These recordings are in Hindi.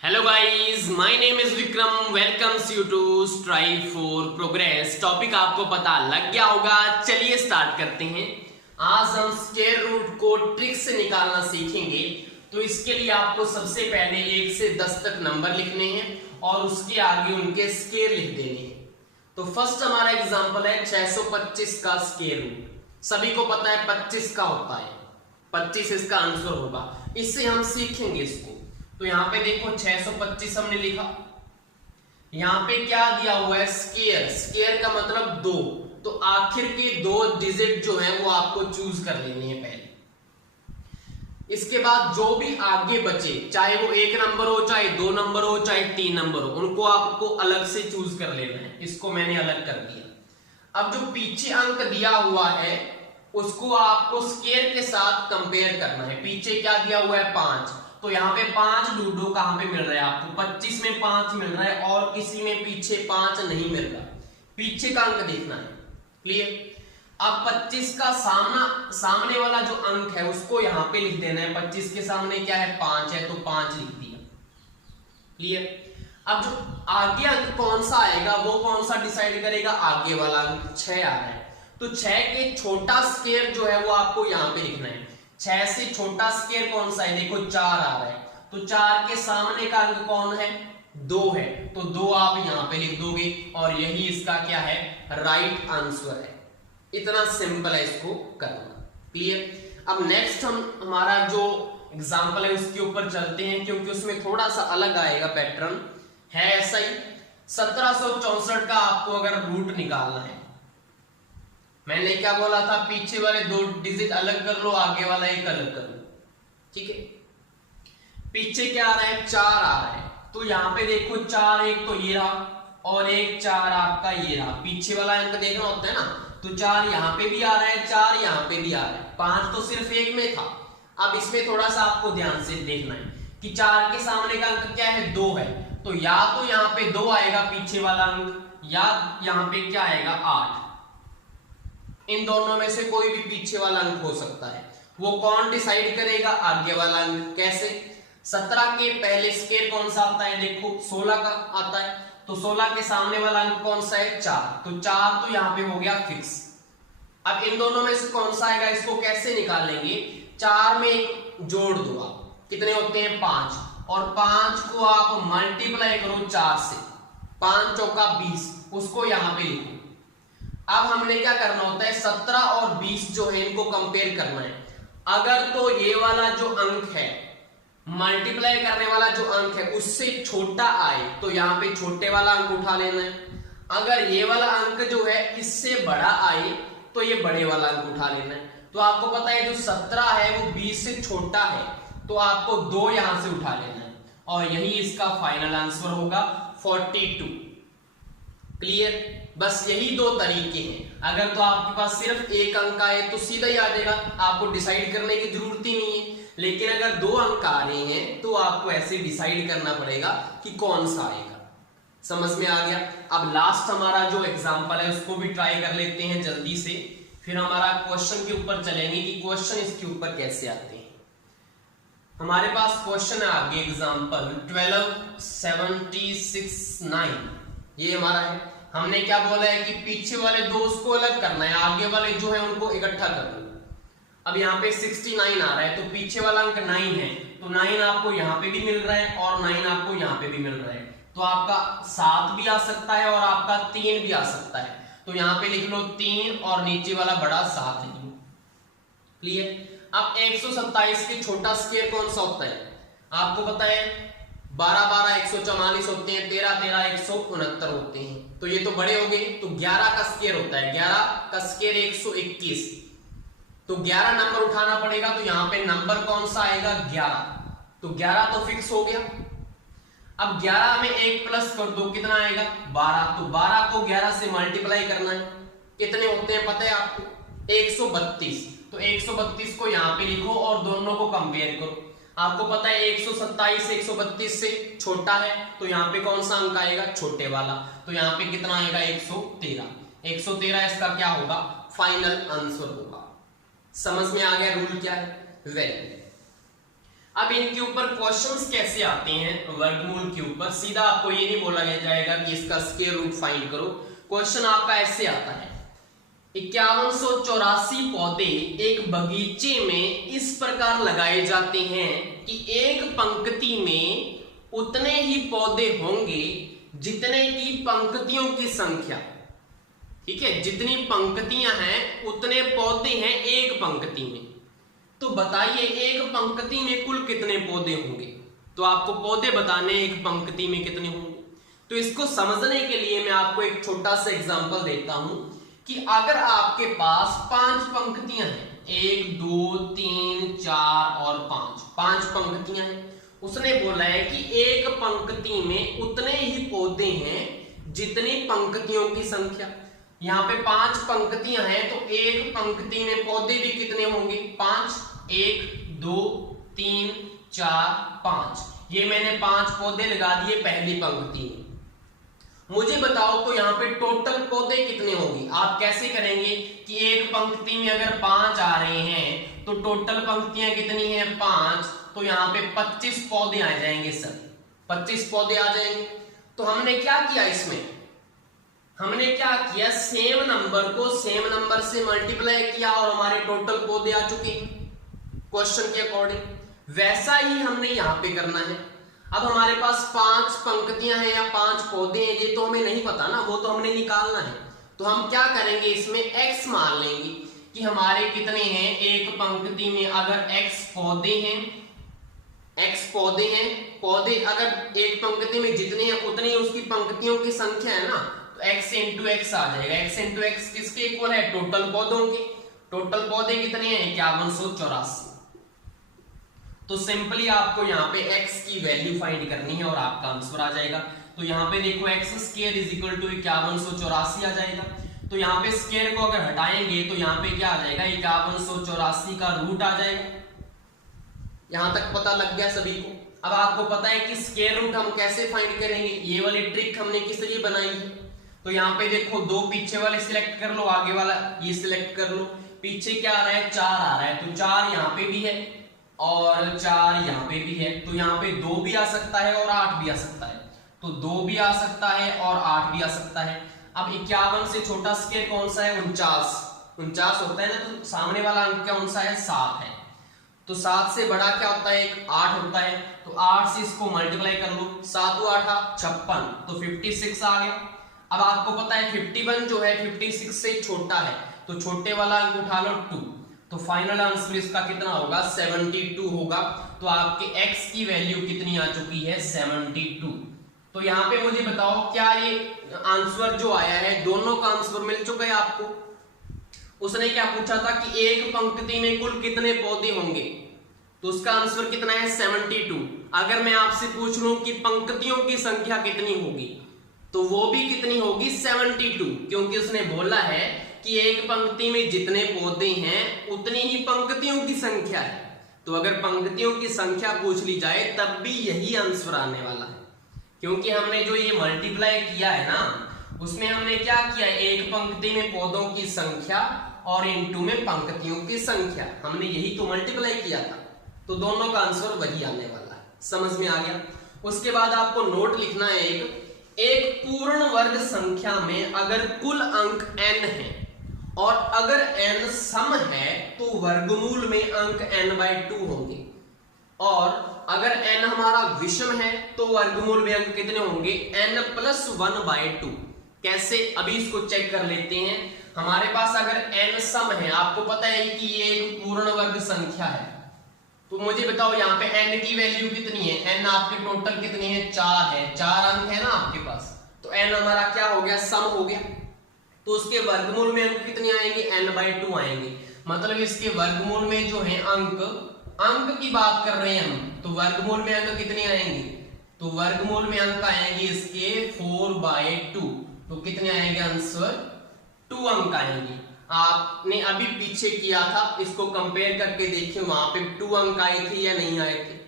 Hello guys, my name is Vikram. Welcomes you to strive for progress. Topic आपको पता लग गया होगा, चलिए स्टार्ट करते हैं। आज हम स्क्वायर रूट को ट्रिक से निकालना सीखेंगे। तो इसके लिए आपको सबसे पहले 1 से 10 तक नंबर लिखने हैं और उसके आगे उनके स्क्वायर लिख देने हैं। तो फर्स्ट हमारा एग्जांपल है 625 का स्क्वायर रूट। सभी को पता है 25 का होता है, 25 इसका आंसर होगा। इससे हम सीखेंगे इसको। तो यहाँ पे देखो 625 हमने लिखा, यहाँ पे क्या दिया हुआ है स्क्वायर। स्क्वायर का मतलब 2, तो आखिर के 2 डिजिट जो है वो आपको चूज कर लेनी है पहले। इसके बाद जो भी आगे बचे, चाहे वो 1 नंबर हो, चाहे 2 नंबर हो, चाहे 3 नंबर हो, उनको आपको अलग से चूज कर लेना है। इसको मैंने अलग कर दिया। अब जो पीछे अंक दिया हुआ है उसको आपको स्क्वायर के साथ कंपेयर करना है। पीछे क्या दिया हुआ है 5, तो यहाँ पे 5 लूडो कहां पे मिल रहा है आपको, 25 में 5 मिल रहा है और किसी में पीछे 5 नहीं मिल रहा। पीछे का अंक देखना है। क्लियर। अब 25 का सामने वाला जो अंक है उसको यहाँ पे लिख देना है। 25 के सामने क्या है 5 है, तो 5 लिख दिया। क्लियर। अब जो आगे अंक कौन सा आएगा वो कौन सा डिसाइड करेगा, आगे वाला अंक 6 आ रहा है, तो 6 के छोटा स्क्वायर जो है वो आपको यहाँ पे लिखना है। 6 से छोटा स्क्वायर कौन सा है, देखो 4 आ रहा है, तो 4 के सामने का अंक कौन है, 2 है, तो 2 आप यहां पे लिख दोगे और यही इसका क्या है, राइट आंसर है। इतना सिंपल है इसको करना। क्लियर। अब नेक्स्ट हमारा जो एग्जांपल है उसके ऊपर चलते हैं, क्योंकि उसमें थोड़ा सा अलग आएगा, पैटर्न है ऐसा ही। 1764 का आपको अगर रूट निकालना है, मैंने क्या बोला था, पीछे वाले 2 डिजिट अलग कर लो, आगे वाला 1 अलग कर लो। ठीक है। पीछे क्या आ रहा है 4 आ रहा है, तो यहां पे देखो 4 एक तो ये रहा और 1 4 आपका ये रहा। पीछे वाला अंक देखना होता है ना, तो 4 यहां पे भी आ रहा है, 4 यहां पे भी आ रहा है। 5 तो सिर्फ 1 में था। अब इसमें थोड़ा सा आपको ध्यान से देखना है कि 4 के सामने का अंक क्या है, 2 है, तो या तो यहां पे 2 आएगा पीछे वाला अंक, या यहां पे क्या आएगा 8। इन दोनों में से कोई भी पीछे वाला अंक हो सकता है। वो कौन डिसाइड करेगा, आगे वाला अंक। कैसे, 17 के पहले स्क्वायर कौन सा आता है, देखो 16 का आता है, तो 16 के सामने वाला अंक कौन सा है 4, तो 4 तो यहां पे हो गया फिक्स। अब इन दोनों में से कौन सा आएगा, इसको कैसे निकालेंगे, 4 में एक जोड़ दो आप, कितने होते हैं 5, और 5 को आप मल्टीप्लाई करो 4 से, 5 चौका 20, उसको यहां पे लिखो। अब हमने क्या करना होता है, 17 और 20 जो है इनको कंपेयर करना है। अगर तो ये वाला जो अंक है, मल्टीप्लाई करने वाला जो अंक है उससे छोटा आए तो यहाँ पे छोटे वाला अंक उठा लेना है। अगर ये वाला अंक जो है इससे बड़ा आए तो ये बड़े वाला अंक उठा लेना है। तो आपको पता है जो 17 है वो 20 से छोटा है, तो आपको 2 यहां से उठा लेना है और यही इसका फाइनल आंसर होगा 42। क्लियर। बस यही 2 तरीके हैं। अगर तो आपके पास सिर्फ 1 अंक आए तो सीधा ही आ जाएगा, आपको डिसाइड करने की जरूरत ही नहीं है। लेकिन अगर 2 अंक आ रहे हैं तो आपको ऐसे डिसाइड करना पड़ेगा कि कौन सा आएगा। समझ में आ गया। अब लास्ट हमारा जो एग्जांपल है उसको भी ट्राई कर लेते हैं जल्दी से, फिर हमारा क्वेश्चन के ऊपर चलेंगे कि क्वेश्चन इसके ऊपर कैसे आते हैं। हमारे पास क्वेश्चन है आगे एग्जांपल 1276(9), ये हमारा है। हमने क्या बोला है कि पीछे वाले 2 उसको अलग करना है, आगे वाले जो है उनको इकट्ठा कर लो। अब यहाँ पे 69 आ रहा है, तो पीछे वाला अंक 9 है, तो 9 आपको यहाँ पे भी मिल रहा है और 9 आपको यहाँ पे भी मिल रहा है, तो आपका 7 भी आ सकता है और आपका 3 भी आ सकता है। तो यहाँ पे लिख लो 3 और नीचे वाला बड़ा 7 लिख लो। क्लियर। अब 127 के छोटा स्क्वायर कौन सा होता है, आपको पता है 12 12 144 होते हैं, 13 13 169 होते हैं, तो ये तो बड़े हो गए। तो 11 का स्क्वायर होता है, 11 का स्क्वायर 121, तो 11 नंबर उठाना पड़ेगा, तो यहां पे नंबर कौन सा आएगा 11, तो 11 तो फिक्स हो गया। अब 11 में 1 प्लस कर दो, कितना आएगा 12, तो 12 को 11 से मल्टीप्लाई करना है, कितने होते हैं पता है आपको 132, तो 132 को यहां पे लिखो और दोनों को कंपेयर करो। आपको पता है 127 132 से छोटा है, तो यहाँ पे कौन सा अंक आएगा, छोटे वाला, तो यहाँ पे कितना आएगा 113। 113 इसका क्या होगा, फाइनल आंसर होगा। समझ में आ गया रूल क्या है, वेरी गुड। अब इनके ऊपर क्वेश्चंस कैसे आते हैं वर्गमूल के ऊपर, सीधा आपको ये नहीं बोला जाएगा कि इसका स्क्वायर रूट फाइंड करो। क्वेश्चन आपका ऐसे आता है, 5184 पौधे एक बगीचे में इस प्रकार लगाए जाते हैं कि एक पंक्ति में उतने ही पौधे होंगे जितने की पंक्तियों की संख्या। ठीक है, जितनी पंक्तियां हैं उतने पौधे हैं एक पंक्ति में। तो बताइए एक पंक्ति में कुल कितने पौधे होंगे, तो आपको पौधे बताने एक पंक्ति में कितने होंगे। तो इसको समझने के लिए मैं आपको एक छोटा सा एग्जांपल देता हूं कि अगर आपके पास 5 पंक्तियां हैं, 1 2 3 4 और 5 पंक्तियां हैं, उसने बोला है कि एक पंक्ति में उतने ही पौधे हैं जितनी पंक्तियों की संख्या। यहाँ पे 5 पंक्तियां हैं तो एक पंक्ति में पौधे भी कितने होंगे, 5, 1 2 3 4 5। ये मैंने 5 पौधे लगा दिए पहली पंक्ति में। मुझे बताओ तो यहाँ पे टोटल पौधे कितने होंगे। आप कैसे करेंगे कि एक पंक्ति में अगर 5 आ रहे हैं तो टोटल पंक्तियां कितनी है 5, तो यहाँ पे 25 पौधे आ जाएंगे सर, 25 पौधे आ जाएंगे। तो हमने क्या किया इसमें, हमने क्या किया, सेम नंबर को सेम नंबर से मल्टीप्लाई किया और हमारे टोटल पौधे आ चुके हैं क्वेश्चन के अकॉर्डिंग। वैसा ही हमने यहाँ पे करना है। अब हमारे पास 5 पंक्तियां हैं या 5 पौधे हैं, ये तो हमें नहीं पता ना, वो तो हमने निकालना है। तो हम क्या करेंगे, इसमें x मान लेंगे कि हमारे कितने हैं एक पंक्ति में। अगर x पौधे हैं, x पौधे हैं, पौधे अगर एक पंक्ति में जितने हैं उतनी उसकी पंक्तियों की संख्या है ना, तो x इंटू एक्स आ जाएगा। x इंटू एक्स किसके इक्वल है, टोटल पौधों के। टोटल पौधे कितने हैं 5184। तो सिंपली आपको यहाँ पे x की वैल्यू फाइंड करनी है और आपका आंसर आ जाएगा। तो यहाँ पे देखो x square is equal to 5184 आ जाएगा। तो यहाँ पे स्क्वायर को अगर हटाएंगे तो यहाँ पे क्या आ जाएगा, 5184 का रूट आ जाएगा। यहां तक पता लग गया सभी को। अब आपको पता है कि स्क्वायर रूट हम कैसे फाइंड करेंगे, ये वाली ट्रिक हमने किस लिए बनाई है। तो यहाँ पे देखो 2 पीछे वाले सिलेक्ट कर लो, आगे वाला ये सिलेक्ट कर लो। पीछे क्या आ रहा है 4 आ रहा है, तो 4 यहाँ पे भी है और 4 यहाँ पे भी है। तो यहाँ पे 2 भी आ सकता है और 8 भी आ सकता है। तो 2 भी आ सकता है और 8 भी आ सकता है। अब 51 से छोटा स्क्वायर कौन सा है, 49 होता है ना। तो सामने वाला अंक कौन सा है, 7 है। तो 7 से बड़ा क्या होता है, 8 होता है। तो 8 से इसको मल्टीप्लाई कर लो, 7 8 56, तो 56 आ गया। अब आपको पता है 51 जो है 56 से छोटा है, तो छोटे वाला अंक उठा लो 2। तो फाइनल आंसर इसका कितना होगा, 72 होगा। तो आपके x की वैल्यू कितनी आ चुकी है, 72। तो यहाँ पे मुझे बताओ क्या ये आंसर जो आया है दोनों का आंसर मिल चुका है आपको। उसने क्या पूछा था कि एक पंक्ति में कुल कितने पौधे होंगे, तो उसका आंसर कितना है 72। अगर मैं आपसे पूछ लूं कि पंक्तियों की संख्या कितनी होगी, तो वो भी कितनी होगी 72, क्योंकि उसने बोला है कि एक पंक्ति में जितने पौधे हैं उतनी ही पंक्तियों की संख्या है। तो अगर पंक्तियों की संख्या पूछ ली जाए तब भी यही आंसर आने वाला है, क्योंकि हमने जो ये मल्टीप्लाई किया है ना, उसमें हमने क्या किया, एक पंक्ति में पौधों की संख्या और इनटू में पंक्तियों की संख्या, हमने यही तो मल्टीप्लाई किया था। तो दोनों का आंसर वही आने वाला है। समझ में आ गया। उसके बाद आपको नोट लिखना है, एक पूर्ण वर्ग संख्या में अगर कुल अंक n है और अगर n सम है तो वर्गमूल में अंक n/2 होंगे, और अगर n हमारा विषम है तो वर्गमूल में अंक कितने होंगे, n+1/2। कैसे, अभी इसको चेक कर लेते हैं। हमारे पास अगर n सम है, आपको पता है कि ये एक पूर्ण वर्ग संख्या है, तो मुझे बताओ यहाँ पे n की वैल्यू कितनी है, n आपके टोटल कितनी है, 4 है, 4 अंक है ना आपके पास। तो n हमारा क्या हो गया, सम हो गया। तो उसके वर्गमूल में अंक कितने आएंगे, n/2 आएंगे। मतलब इसके वर्गमूल में जो है अंक की बात कर रहे हैं हम, तो वर्गमूल में अंक कितने आएंगे, तो वर्गमूल में अंक आएंगे इसके 4/2। तो कितने आएंगे आंसर, 2 अंक आएंगे। आपने अभी पीछे किया था, इसको कंपेयर करके देखिए, वहां पे 2 अंक आए थे या नहीं आए थे,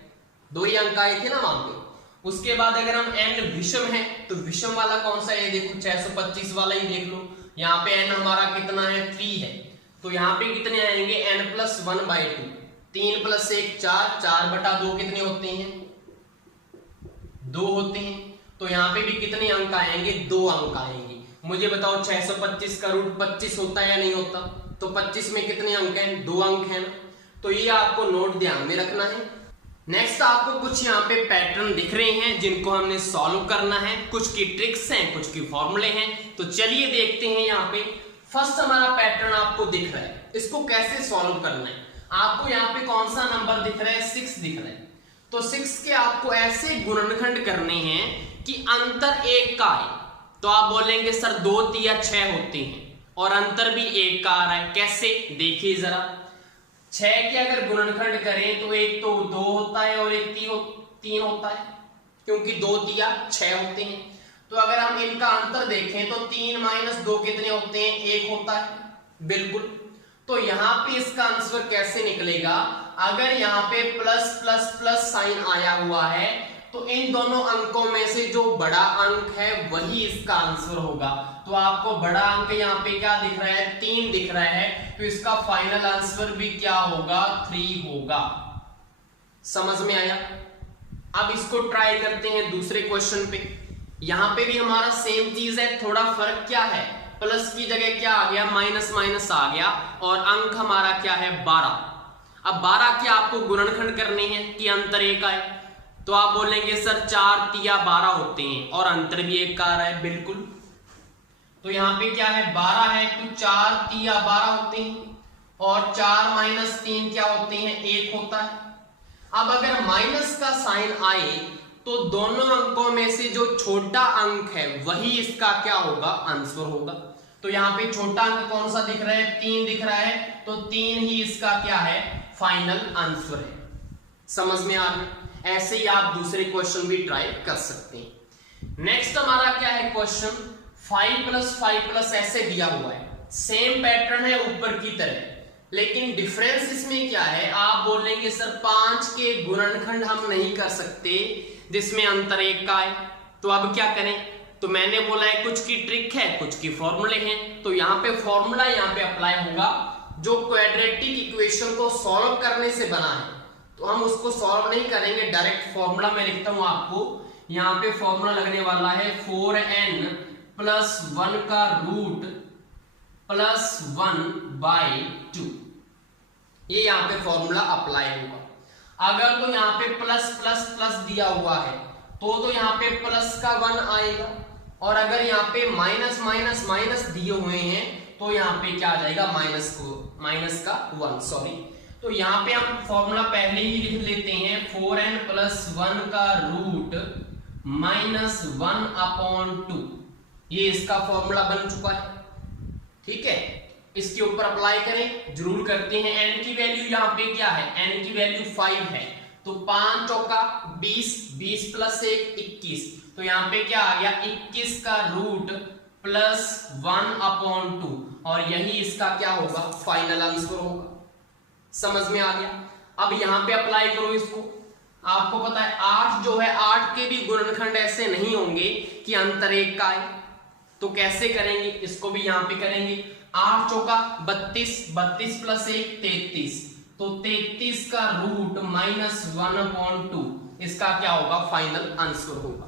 2 ही अंक आए थे ना वहां पे। उसके बाद अगर हम n विषम है तो विषम वाला कौन सा है, देखो 625 वाला ही देख लो। यहाँ पे n हमारा कितना है, 3 है, तो यहाँ पे कितने आएंगे, n+1/2, 3 प्लस 1 4, 4 बटा 2 कितने होते हैं? 2 होते हैं। तो यहाँ पे भी कितने अंक आएंगे? 2 अंक आएंगे। मुझे बताओ 625 का रूट 25 होता है या नहीं होता? तो 25 में कितने अंक हैं? 2 अंक हैं ना। तो ये आपको नोट ध्यान में रखना है। नेक्स्ट आपको कुछ यहाँ पे पैटर्न दिख रहे हैं जिनको हमने सॉल्व करना है। कुछ की ट्रिक्स हैं, कुछ की फॉर्मूले हैं। तो चलिए देखते हैं। यहाँ पे फर्स्ट हमारा पैटर्न आपको दिख रहा है, इसको कैसे सॉल्व करना है। आपको यहाँ पे कौन सा नंबर दिख रहा है? 6 दिख रहा है। तो 6 के आपको ऐसे गुणनखंड करने हैं कि अंतर 1 का आए। तो आप बोलेंगे सर 2 तिया 6 होते हैं और अंतर भी 1 का आ रहा है। कैसे? देखिए जरा, 6 के अगर गुणनखंड करें तो एक तो 2 होता है और एक 3 होता है, क्योंकि 2 तिया 6 होते हैं। तो अगर हम इनका अंतर देखें तो 3 - 2 कितने होते हैं? 1 होता है। बिल्कुल। तो यहाँ पे इसका आंसर कैसे निकलेगा? अगर यहाँ पे प्लस प्लस प्लस साइन आया हुआ है तो इन दोनों अंकों में से जो बड़ा अंक है वही इसका आंसर होगा। तो आपको बड़ा अंक यहाँ पे क्या दिख रहा है? 3 दिख रहा है। तो इसका फाइनल आंसर भी क्या होगा? 3 होगा। समझ में आया? अब इसको ट्राई करते हैं दूसरे क्वेश्चन पे। यहाँ पे भी हमारा सेम चीज है, थोड़ा फर्क क्या है? प्लस की जगह क्या आ गया? माइनस माइनस आ गया और अंक हमारा क्या है? 12। अब 12 के आपको गुणनखंड करने हैं कि अंतर 1 आए। तो आप बोलेंगे सर 4 तिया 12 होते हैं और अंतर भी 1 का आ रहा है। बिल्कुल। तो यहाँ पे क्या है? 12 है तो 4 तिया 12 होते हैं और 4 - 3 क्या होते हैं? 1 होता है। अब अगर माइनस का साइन आए तो दोनों अंकों में से जो छोटा अंक है वही इसका क्या होगा? आंसर होगा। तो यहाँ पे छोटा अंक कौन सा दिख रहा है? 3 दिख रहा है। तो 3 ही इसका क्या है? फाइनल आंसर है। समझ में आ गया? ऐसे ही आप दूसरे क्वेश्चन भी ट्राई कर सकते हैं। नेक्स्ट हमारा क्या है क्वेश्चन? 5 + 5 ऐसे दिया हुआ है, सेम पैटर्न है ऊपर की तरह, लेकिन डिफरेंस इसमें क्या है? आप बोलेंगे सर 5 के गुणनखंड हम नहीं कर सकते जिसमें अंतर 1 का है। तो अब क्या करें? तो मैंने बोला है कुछ की ट्रिक है, कुछ की फॉर्मूले हैं। तो यहाँ पे फॉर्मूला यहाँ पे अप्लाई होगा जो क्वाड्रेटिक इक्वेशन को सॉल्व करने से बना है। तो हम उसको सॉल्व नहीं करेंगे, डायरेक्ट फॉर्मूला मैं लिखता हूं आपको। यहाँ पे फॉर्मूला लगने वाला है 4n + 1 का रूट + 1/2। ये यहाँ पे फॉर्मूला अप्लाई होगा। अगर तो यहाँ पे प्लस प्लस प्लस दिया हुआ है तो यहाँ पे प्लस का 1 आएगा, और अगर यहाँ पे माइनस माइनस माइनस दिए हुए हैं तो यहाँ पे क्या आ जाएगा? माइनस का 1, सॉरी। तो यहाँ पे हम फॉर्मूला पहले ही लिख लेते हैं 4n + 1 का रूट -1/2। ये इसका फॉर्मूला बन चुका है। ठीक है, इसके ऊपर अप्लाई करें, जरूर करते हैं। n की वैल्यू यहाँ पे क्या है? n की वैल्यू 5 है। तो 5 चौका 20, 20 + 1 21। तो यहाँ पे क्या आ गया? 21 का रूट +1/2, और यही इसका क्या होगा? फाइनल आंसर होगा। समझ में आ गया? अब यहाँ पे अप्लाई करो इसको। आपको पता है 8 जो है, 8 के भी गुणनखंड ऐसे नहीं होंगे कि अंतर 1 का आए। तो कैसे करेंगे? इसको भी यहाँ पे करेंगे। 8 चौका 32, 32 + 1 33। तो 33 का रूट -1/2, इसका क्या होगा? फाइनल आंसर होगा।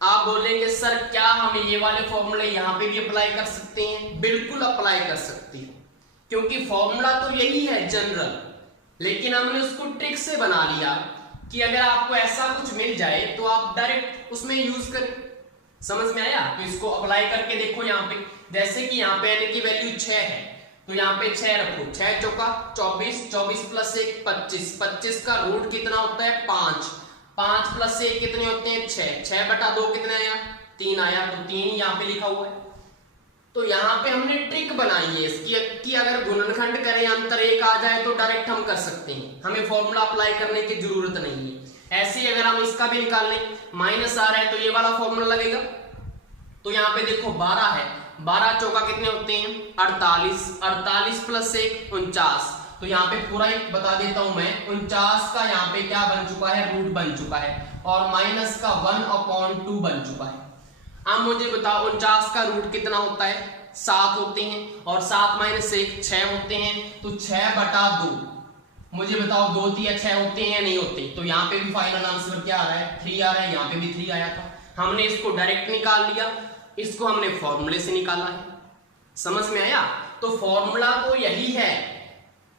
आप बोलेंगे सर क्या हम ये वाले फॉर्मूले यहाँ पे भी अप्लाई कर सकते हैं? बिल्कुल अप्लाई कर सकते हैं, क्योंकि फॉर्मूला तो यही है जनरल, लेकिन हमने उसको ट्रिक से बना लिया कि अगर आपको ऐसा कुछ मिल जाए तो आप डायरेक्ट उसमें यूज करें। समझ में आया? तो इसको अप्लाई करके देखो। यहाँ पे जैसे कि यहाँ पे n की वैल्यू 6 है, तो यहाँ पे 6 रखो। 6 चौका 24, 24 + 1 25, 25 का रूट कितना होता है? 5, 5 + 1 कितने होते हैं? 6, 6/2 कितने आया? 3 आया। तो 3 यहाँ पे लिखा हुआ है। तो यहाँ पे हमने ट्रिक बनाई है इसकी कि अगर गुणनखंड करें अंतर 1 आ जाए तो डायरेक्ट हम कर सकते हैं, हमें फॉर्मूला अप्लाई करने की जरूरत नहीं है। ऐसे ही अगर हम इसका भी निकाल लें, माइनस आ रहा है तो ये वाला फॉर्मूला लगेगा। तो यहाँ पे देखो 12 है, 12 चौका कितने होते हैं? 48, 48 + 1 49। तो यहाँ पे पूरा एक बता देता हूं मैं। 49 का यहाँ पे क्या बन चुका है? रूट बन चुका है, और माइनस का 1/2 बन चुका है। अब मुझे बताओ 49 का रूट कितना होता है? 7 होते हैं, और 7 - 1 6 होते हैं। तो 6/2 मुझे बताओ 2 3 6 होते हैं या नहीं होते? तो यहाँ पे भी फाइनल आंसर क्या आ रहा है? 3 आ रहा है, यहाँ पे भी 3 आया था। हमने इसको डायरेक्ट निकाल लिया, इसको हमने फॉर्मूले से निकाला है। समझ में आया? तो फॉर्मूला तो यही है,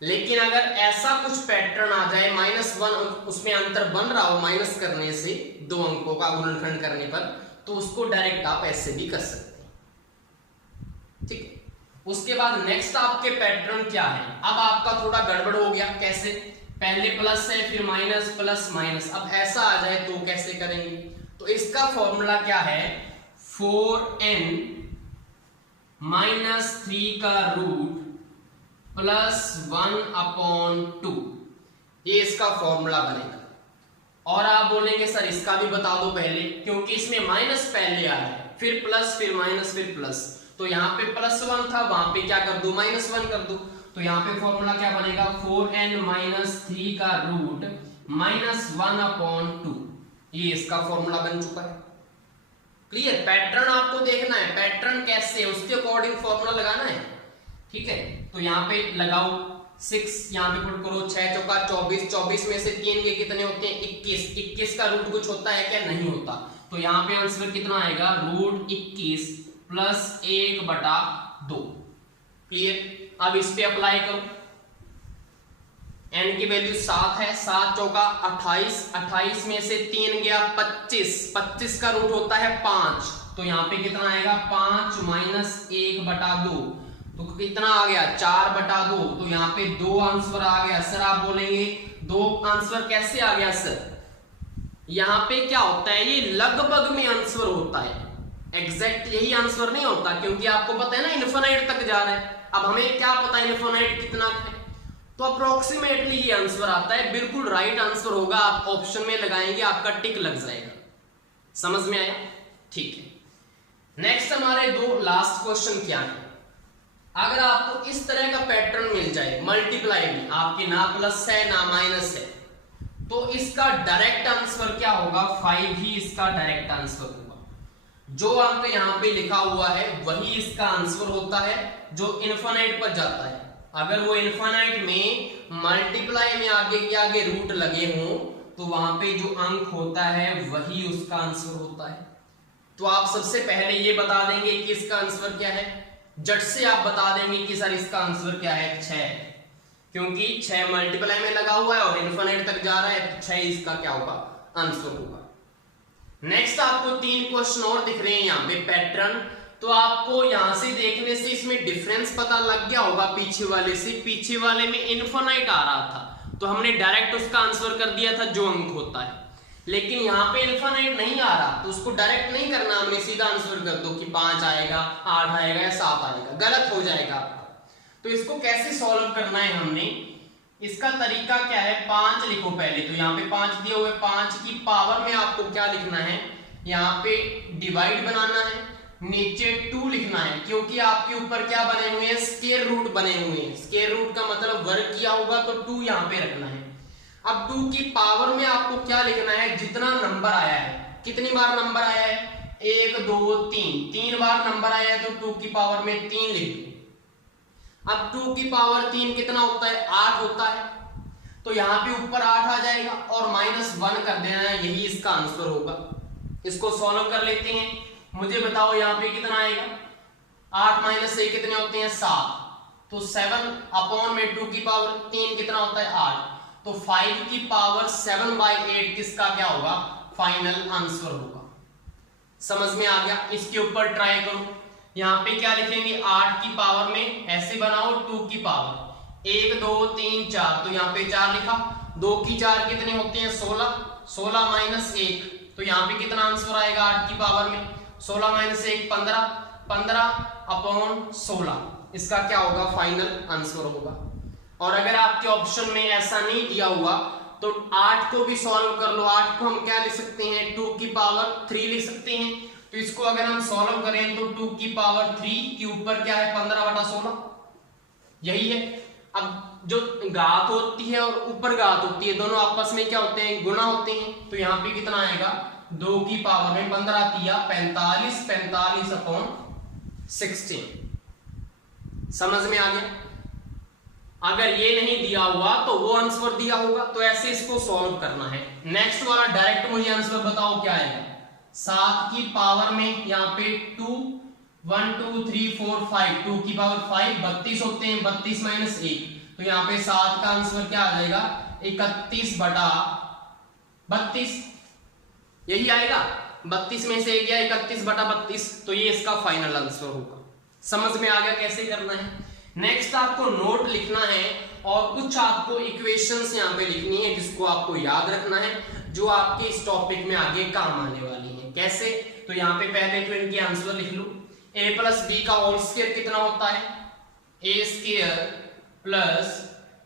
लेकिन अगर ऐसा कुछ पैटर्न आ जाए -1 उसमें अंतर बन रहा हो माइनस करने से, 2 अंकों का गुणनखंड करने पर, तो उसको डायरेक्ट आप ऐसे भी कर सकते हैं। ठीक है, उसके बाद नेक्स्ट आपके पैटर्न क्या है? अब आपका थोड़ा गड़बड़ हो गया। कैसे? पहले प्लस है, फिर माइनस, प्लस माइनस। अब ऐसा आ जाए तो कैसे करेंगे? तो इसका फॉर्मूला क्या है? 4n -3 का रूट +1/2, ये इसका फॉर्मूला बनेगा। और आप बोलेंगे सर इसका भी बता दो पहले, क्योंकि इसमें माइनस पहले आ रहा है, फिर प्लस, फिर माइनस, फिर प्लस। तो यहाँ पे +1 था, वहां पे क्या कर दो? -1 कर दो। तो यहाँ पे फॉर्मूला क्या बनेगा? 4n -3 का रूट -1/2, ये इसका फॉर्मूला बन चुका है। क्लियर? पैटर्न आपको देखना है, पैटर्न कैसे है उसके अकॉर्डिंग फॉर्मूला लगाना है। ठीक है, तो यहाँ पे लगाओ 6, यहाँ पे पुट करो 6 चौका 24, 24 में से 3 के कितने होते हैं? 21। 21 का रूट कुछ होता है क्या? नहीं होता। तो यहाँ पे आंसर कितना आएगा? रूट 21 + 1/2। क्लियर? अब इस पे अप्लाई करो। n की वैल्यू 7 है, 7 चौका 28, 28 में से 3 गया 25, 25 का रूट होता है 5। तो यहाँ पे कितना आएगा? 5 - 1/2, तो कितना आ गया? 4/2। तो यहाँ पे 2 आंसर आ गया। सर आप बोलेंगे 2 आंसर कैसे आ गया सर? यहाँ पे क्या होता है, ये लगभग में आंसर होता है, एग्जैक्ट यही आंसर नहीं होता, क्योंकि आपको पता है ना इनफिनिट तक जा रहा है। अब हमें क्या पता इनफिनिट कितना है, तो अप्रोक्सीमेटली ये आंसर आता है। बिल्कुल राइट आंसर होगा, आप ऑप्शन में लगाएंगे आपका टिक लग जाएगा। समझ में आया? ठीक है, नेक्स्ट हमारे 2 लास्ट क्वेश्चन क्या है? अगर आपको इस तरह का पैटर्न मिल जाए, मल्टीप्लाई में आपके ना प्लस है ना माइनस है, तो इसका डायरेक्ट आंसर क्या होगा? 5 ही इसका डायरेक्ट आंसर होगा। जो अंक यहाँ पे लिखा हुआ है वही इसका आंसर होता है, जो इनफिनिट पर जाता है। अगर वो इनफिनिट में मल्टीप्लाई में आगे के आगे रूट लगे हों, तो वहां पे जो अंक होता है वही उसका आंसर होता है। तो आप सबसे पहले ये बता देंगे कि इसका आंसर क्या है। झट से आप बता देंगे कि सर इसका आंसर क्या है? 6, क्योंकि 6 मल्टीप्लाई में लगा हुआ है और इनफिनिट तक जा रहा है, तो 6 इसका क्या होगा? आंसर होगा। नेक्स्ट आपको 3 क्वेश्चन और दिख रहे हैं यहाँ पे पैटर्न। तो आपको यहां से देखने से इसमें डिफरेंस पता लग गया होगा पीछे वाले से। पीछे वाले में इनफिनिट आ रहा था, तो हमने डायरेक्ट उसका आंसर कर दिया था जो अंक होता है। लेकिन यहाँ पे इनफिनिट नहीं आ रहा, तो उसको डायरेक्ट नहीं करना, हमने सीधा आंसर कर दो कि 5 आएगा, 8 आएगा या 7 आएगा। गलत हो जाएगा आपका। तो इसको कैसे सॉल्व करना है हमने, इसका तरीका क्या है? 5 लिखो पहले। तो यहाँ पे 5 दिए हुए, 5 की पावर में आपको क्या लिखना है? यहाँ पे डिवाइड बनाना है, नीचे 2 लिखना है, क्योंकि आपके ऊपर क्या बने हुए हैं? स्क्वायर रूट बने हुए हैं। स्क्वायर रूट का मतलब वर्ग किया होगा, तो 2 यहाँ पे रखना है। अब 2 की पावर में आपको क्या लिखना है? जितना नंबर आया है। कितनी बार नंबर आया है? 1 2 3, 3 बार नंबर आया है, तो 2 की पावर में 3 लिख दो। अब 2 की पावर 3 कितना होता है? 8 होता है। तो यहाँ पे ऊपर 8 आ जाएगा और -1 कर देना है, यही इसका आंसर होगा। इसको सॉल्व कर लेते हैं। मुझे बताओ यहाँ पे कितना आएगा? 8 - 1 कितने होते हैं? 7। तो 7 अपॉन में 2 की पावर 3 कितना होता है? 8। तो 5 की पावर 7/8 किसका क्या होगा? फाइनल आंसर होगा। समझ में आ गया? इसके ऊपर ट्राई करो। यहाँ पे क्या लिखेंगे? 8 की पावर में ऐसे बनाओ, 2 की पावर 1 2 3 4, तो यहाँ पे 4 लिखा। 2 की 4 कितने होते हैं? 16। 16 - 1, तो यहाँ पे कितना आंसर आएगा? 8 की पावर में 16 - 1 15, 15/16 इसका क्या होगा? फाइनल आंसर होगा। और अगर आपके ऑप्शन में ऐसा नहीं दिया हुआ, तो 8 को भी सॉल्व कर लो। 8 को हम क्या लिख सकते हैं? 2 की पावर 3 लिख सकते हैं। तो इसको अगर हम सॉल्व करें तो 2 की पावर 3 के ऊपर क्या है? 15/16, यही है। अब जो घात होती है और ऊपर घात होती है, दोनों आपस में क्या होते हैं? गुणा होते हैं। तो यहाँ पे कितना आएगा? 2 की पावर में 15 किया 45, 45/16। समझ में आ गया? अगर ये नहीं दिया हुआ तो वो आंसर दिया होगा, तो ऐसे इसको सॉल्व करना है। नेक्स्ट वाला डायरेक्ट मुझे आंसर बताओ क्या आएगा। 7 की पावर में यहाँ पे 2 1 2 3 4 5 2 की पावर 5 32 होते हैं, 32 माइनस 1, तो यहाँ पे 7 का आंसर क्या आ जाएगा 31 बटा 32, यही आएगा। 32 में से 1 गया 31 बटा 32, तो ये इसका फाइनल आंसर होगा। समझ में आ गया कैसे करना है। नेक्स्ट आपको नोट लिखना है और कुछ आपको इक्वेशंस यहाँ पे लिखनी है जिसको आपको याद रखना है, जो आपके इस टॉपिक में आगे काम आने वाली है। कैसे, तो यहाँ पे पहले तो इनके आंसर लिख लो। a प्लस बी का होल स्क्वायर कितना होता है, a square plus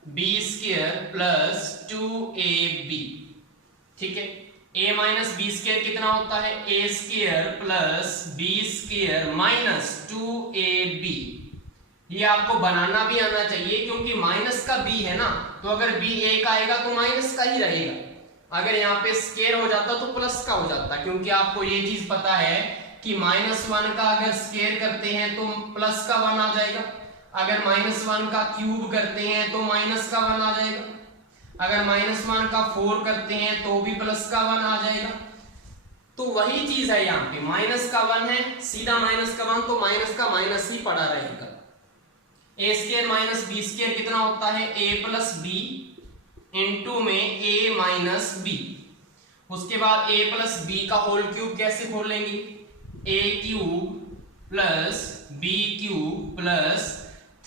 b square plus 2ab, ठीक है। a माइनस बी स्क्वायर कितना होता है, a square plus b square minus 2ab। ये आपको बनाना भी आना चाहिए क्योंकि माइनस का b है ना, तो अगर b एक आएगा तो माइनस का ही रहेगा, अगर यहाँ पे स्क्वायर हो जाता तो प्लस का हो जाता, क्योंकि आपको ये चीज पता है कि -1 का अगर स्क्वायर करते हैं तो प्लस का 1 आ जाएगा, अगर -1 का क्यूब करते हैं तो माइनस का 1 आ जाएगा, अगर -1 का 4 करते हैं तो भी प्लस का 1 आ जाएगा। तो वही चीज है यहाँ पे, माइनस का 1 है, सीधा माइनस का 1, तो माइनस का माइनस ही पड़ा रहेगा। a square minus b square कितना होता है, a प्लस बी इंटू में a माइनस बी। उसके बाद a प्लस बी का होल क्यूब कैसे खोल लेंगे, a cube plus b cube plus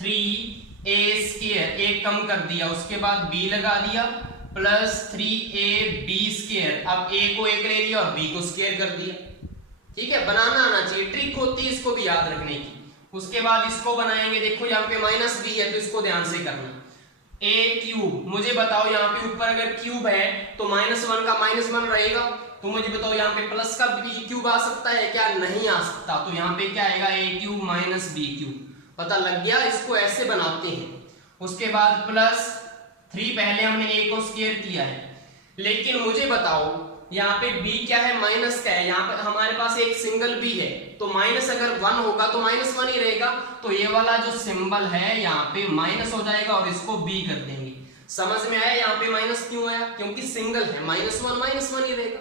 3a square, एक कम कर दिया, उसके बाद b लगा दिया प्लस 3ab स्क्वायर। अब a को एक ले लिया और b को स्क्वायर कर दिया, ठीक है। बनाना आना चाहिए, ट्रिक होती है इसको भी याद रखने की। उसके बाद इसको बनाएंगे, देखो यहाँ पे माइनस b है तो इसको ध्यान से करना। a क्यूब, मुझे बताओ यहाँ पे ऊपर अगर क्यूब है तो -1 का -1 रहेगा, तो मुझे बताओ यहाँ पे प्लस का b क्यूब आ सकता है क्या, नहीं आ सकता, तो यहाँ पे क्या आएगा a cube minus b cube. पता लग गया, इसको ऐसे बनाते हैं। उसके बाद प्लस 3, पहले हमने a को स्क्वायर किया है, लेकिन मुझे बताओ यहाँ पे b क्या है, माइनस का है, यहाँ पे हमारे पास एक सिंगल b है, तो माइनस अगर 1 होगा तो -1 ही रहेगा, तो ये वाला जो सिंबल है यहाँ पे माइनस हो जाएगा और इसको b कर देंगे। समझ में आया यहाँ पे माइनस क्यों आया, क्योंकि सिंगल है, -1 ही रहेगा।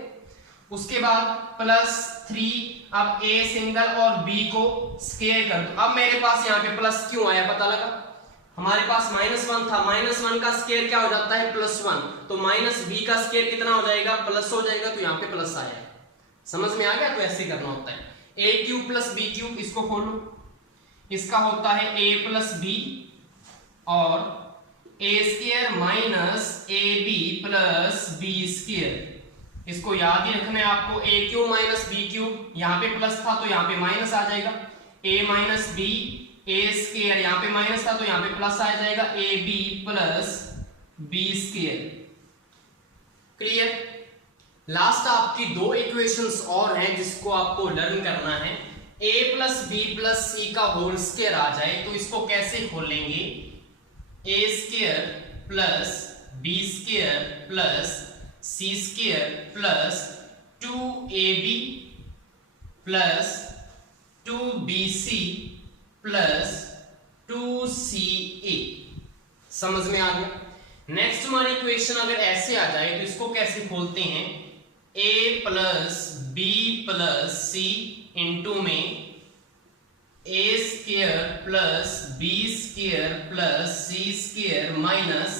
उसके बाद प्लस 3, अब a सिंगल और b को स्क्वायर कर दो। अब मेरे पास यहाँ पे प्लस क्यों आया पता लगा, हमारे पास -1 था, -1 का स्क्वायर क्या हो जाता है +1, तो -b का स्क्वायर कितना हो जाएगा, प्लस हो जाएगा, तो यहाँ पे प्लस आया। समझ में आ गया, तो ऐसे करना होता है। a cube plus b cube, इसको खोलो, इसका होता है a प्लस b और a square minus ab plus b square. इसको याद ही रखना है आपको, a cube minus b cube, यहाँ पे प्लस था तो यहाँ पे माइनस आ जाएगा, a minus b, a square यहाँ पे माइनस था तो यहाँ पे प्लस आ जाएगा, ab plus b square. Clear. Last आपकी 2 इक्वेशंस और हैं जिसको आपको लर्न करना है। a प्लस बी प्लस सी का होल स्क्वायर आ जाए तो इसको कैसे खोलेंगे, a square plus b square plus c square plus 2ab plus 2bc plus 2ca। समझ में आ गया। नेक्स्ट हमारी इक्वेशन अगर ऐसे आ जाए तो इसको कैसे खोलते हैं, a plus b plus c into में a square plus b square plus c square minus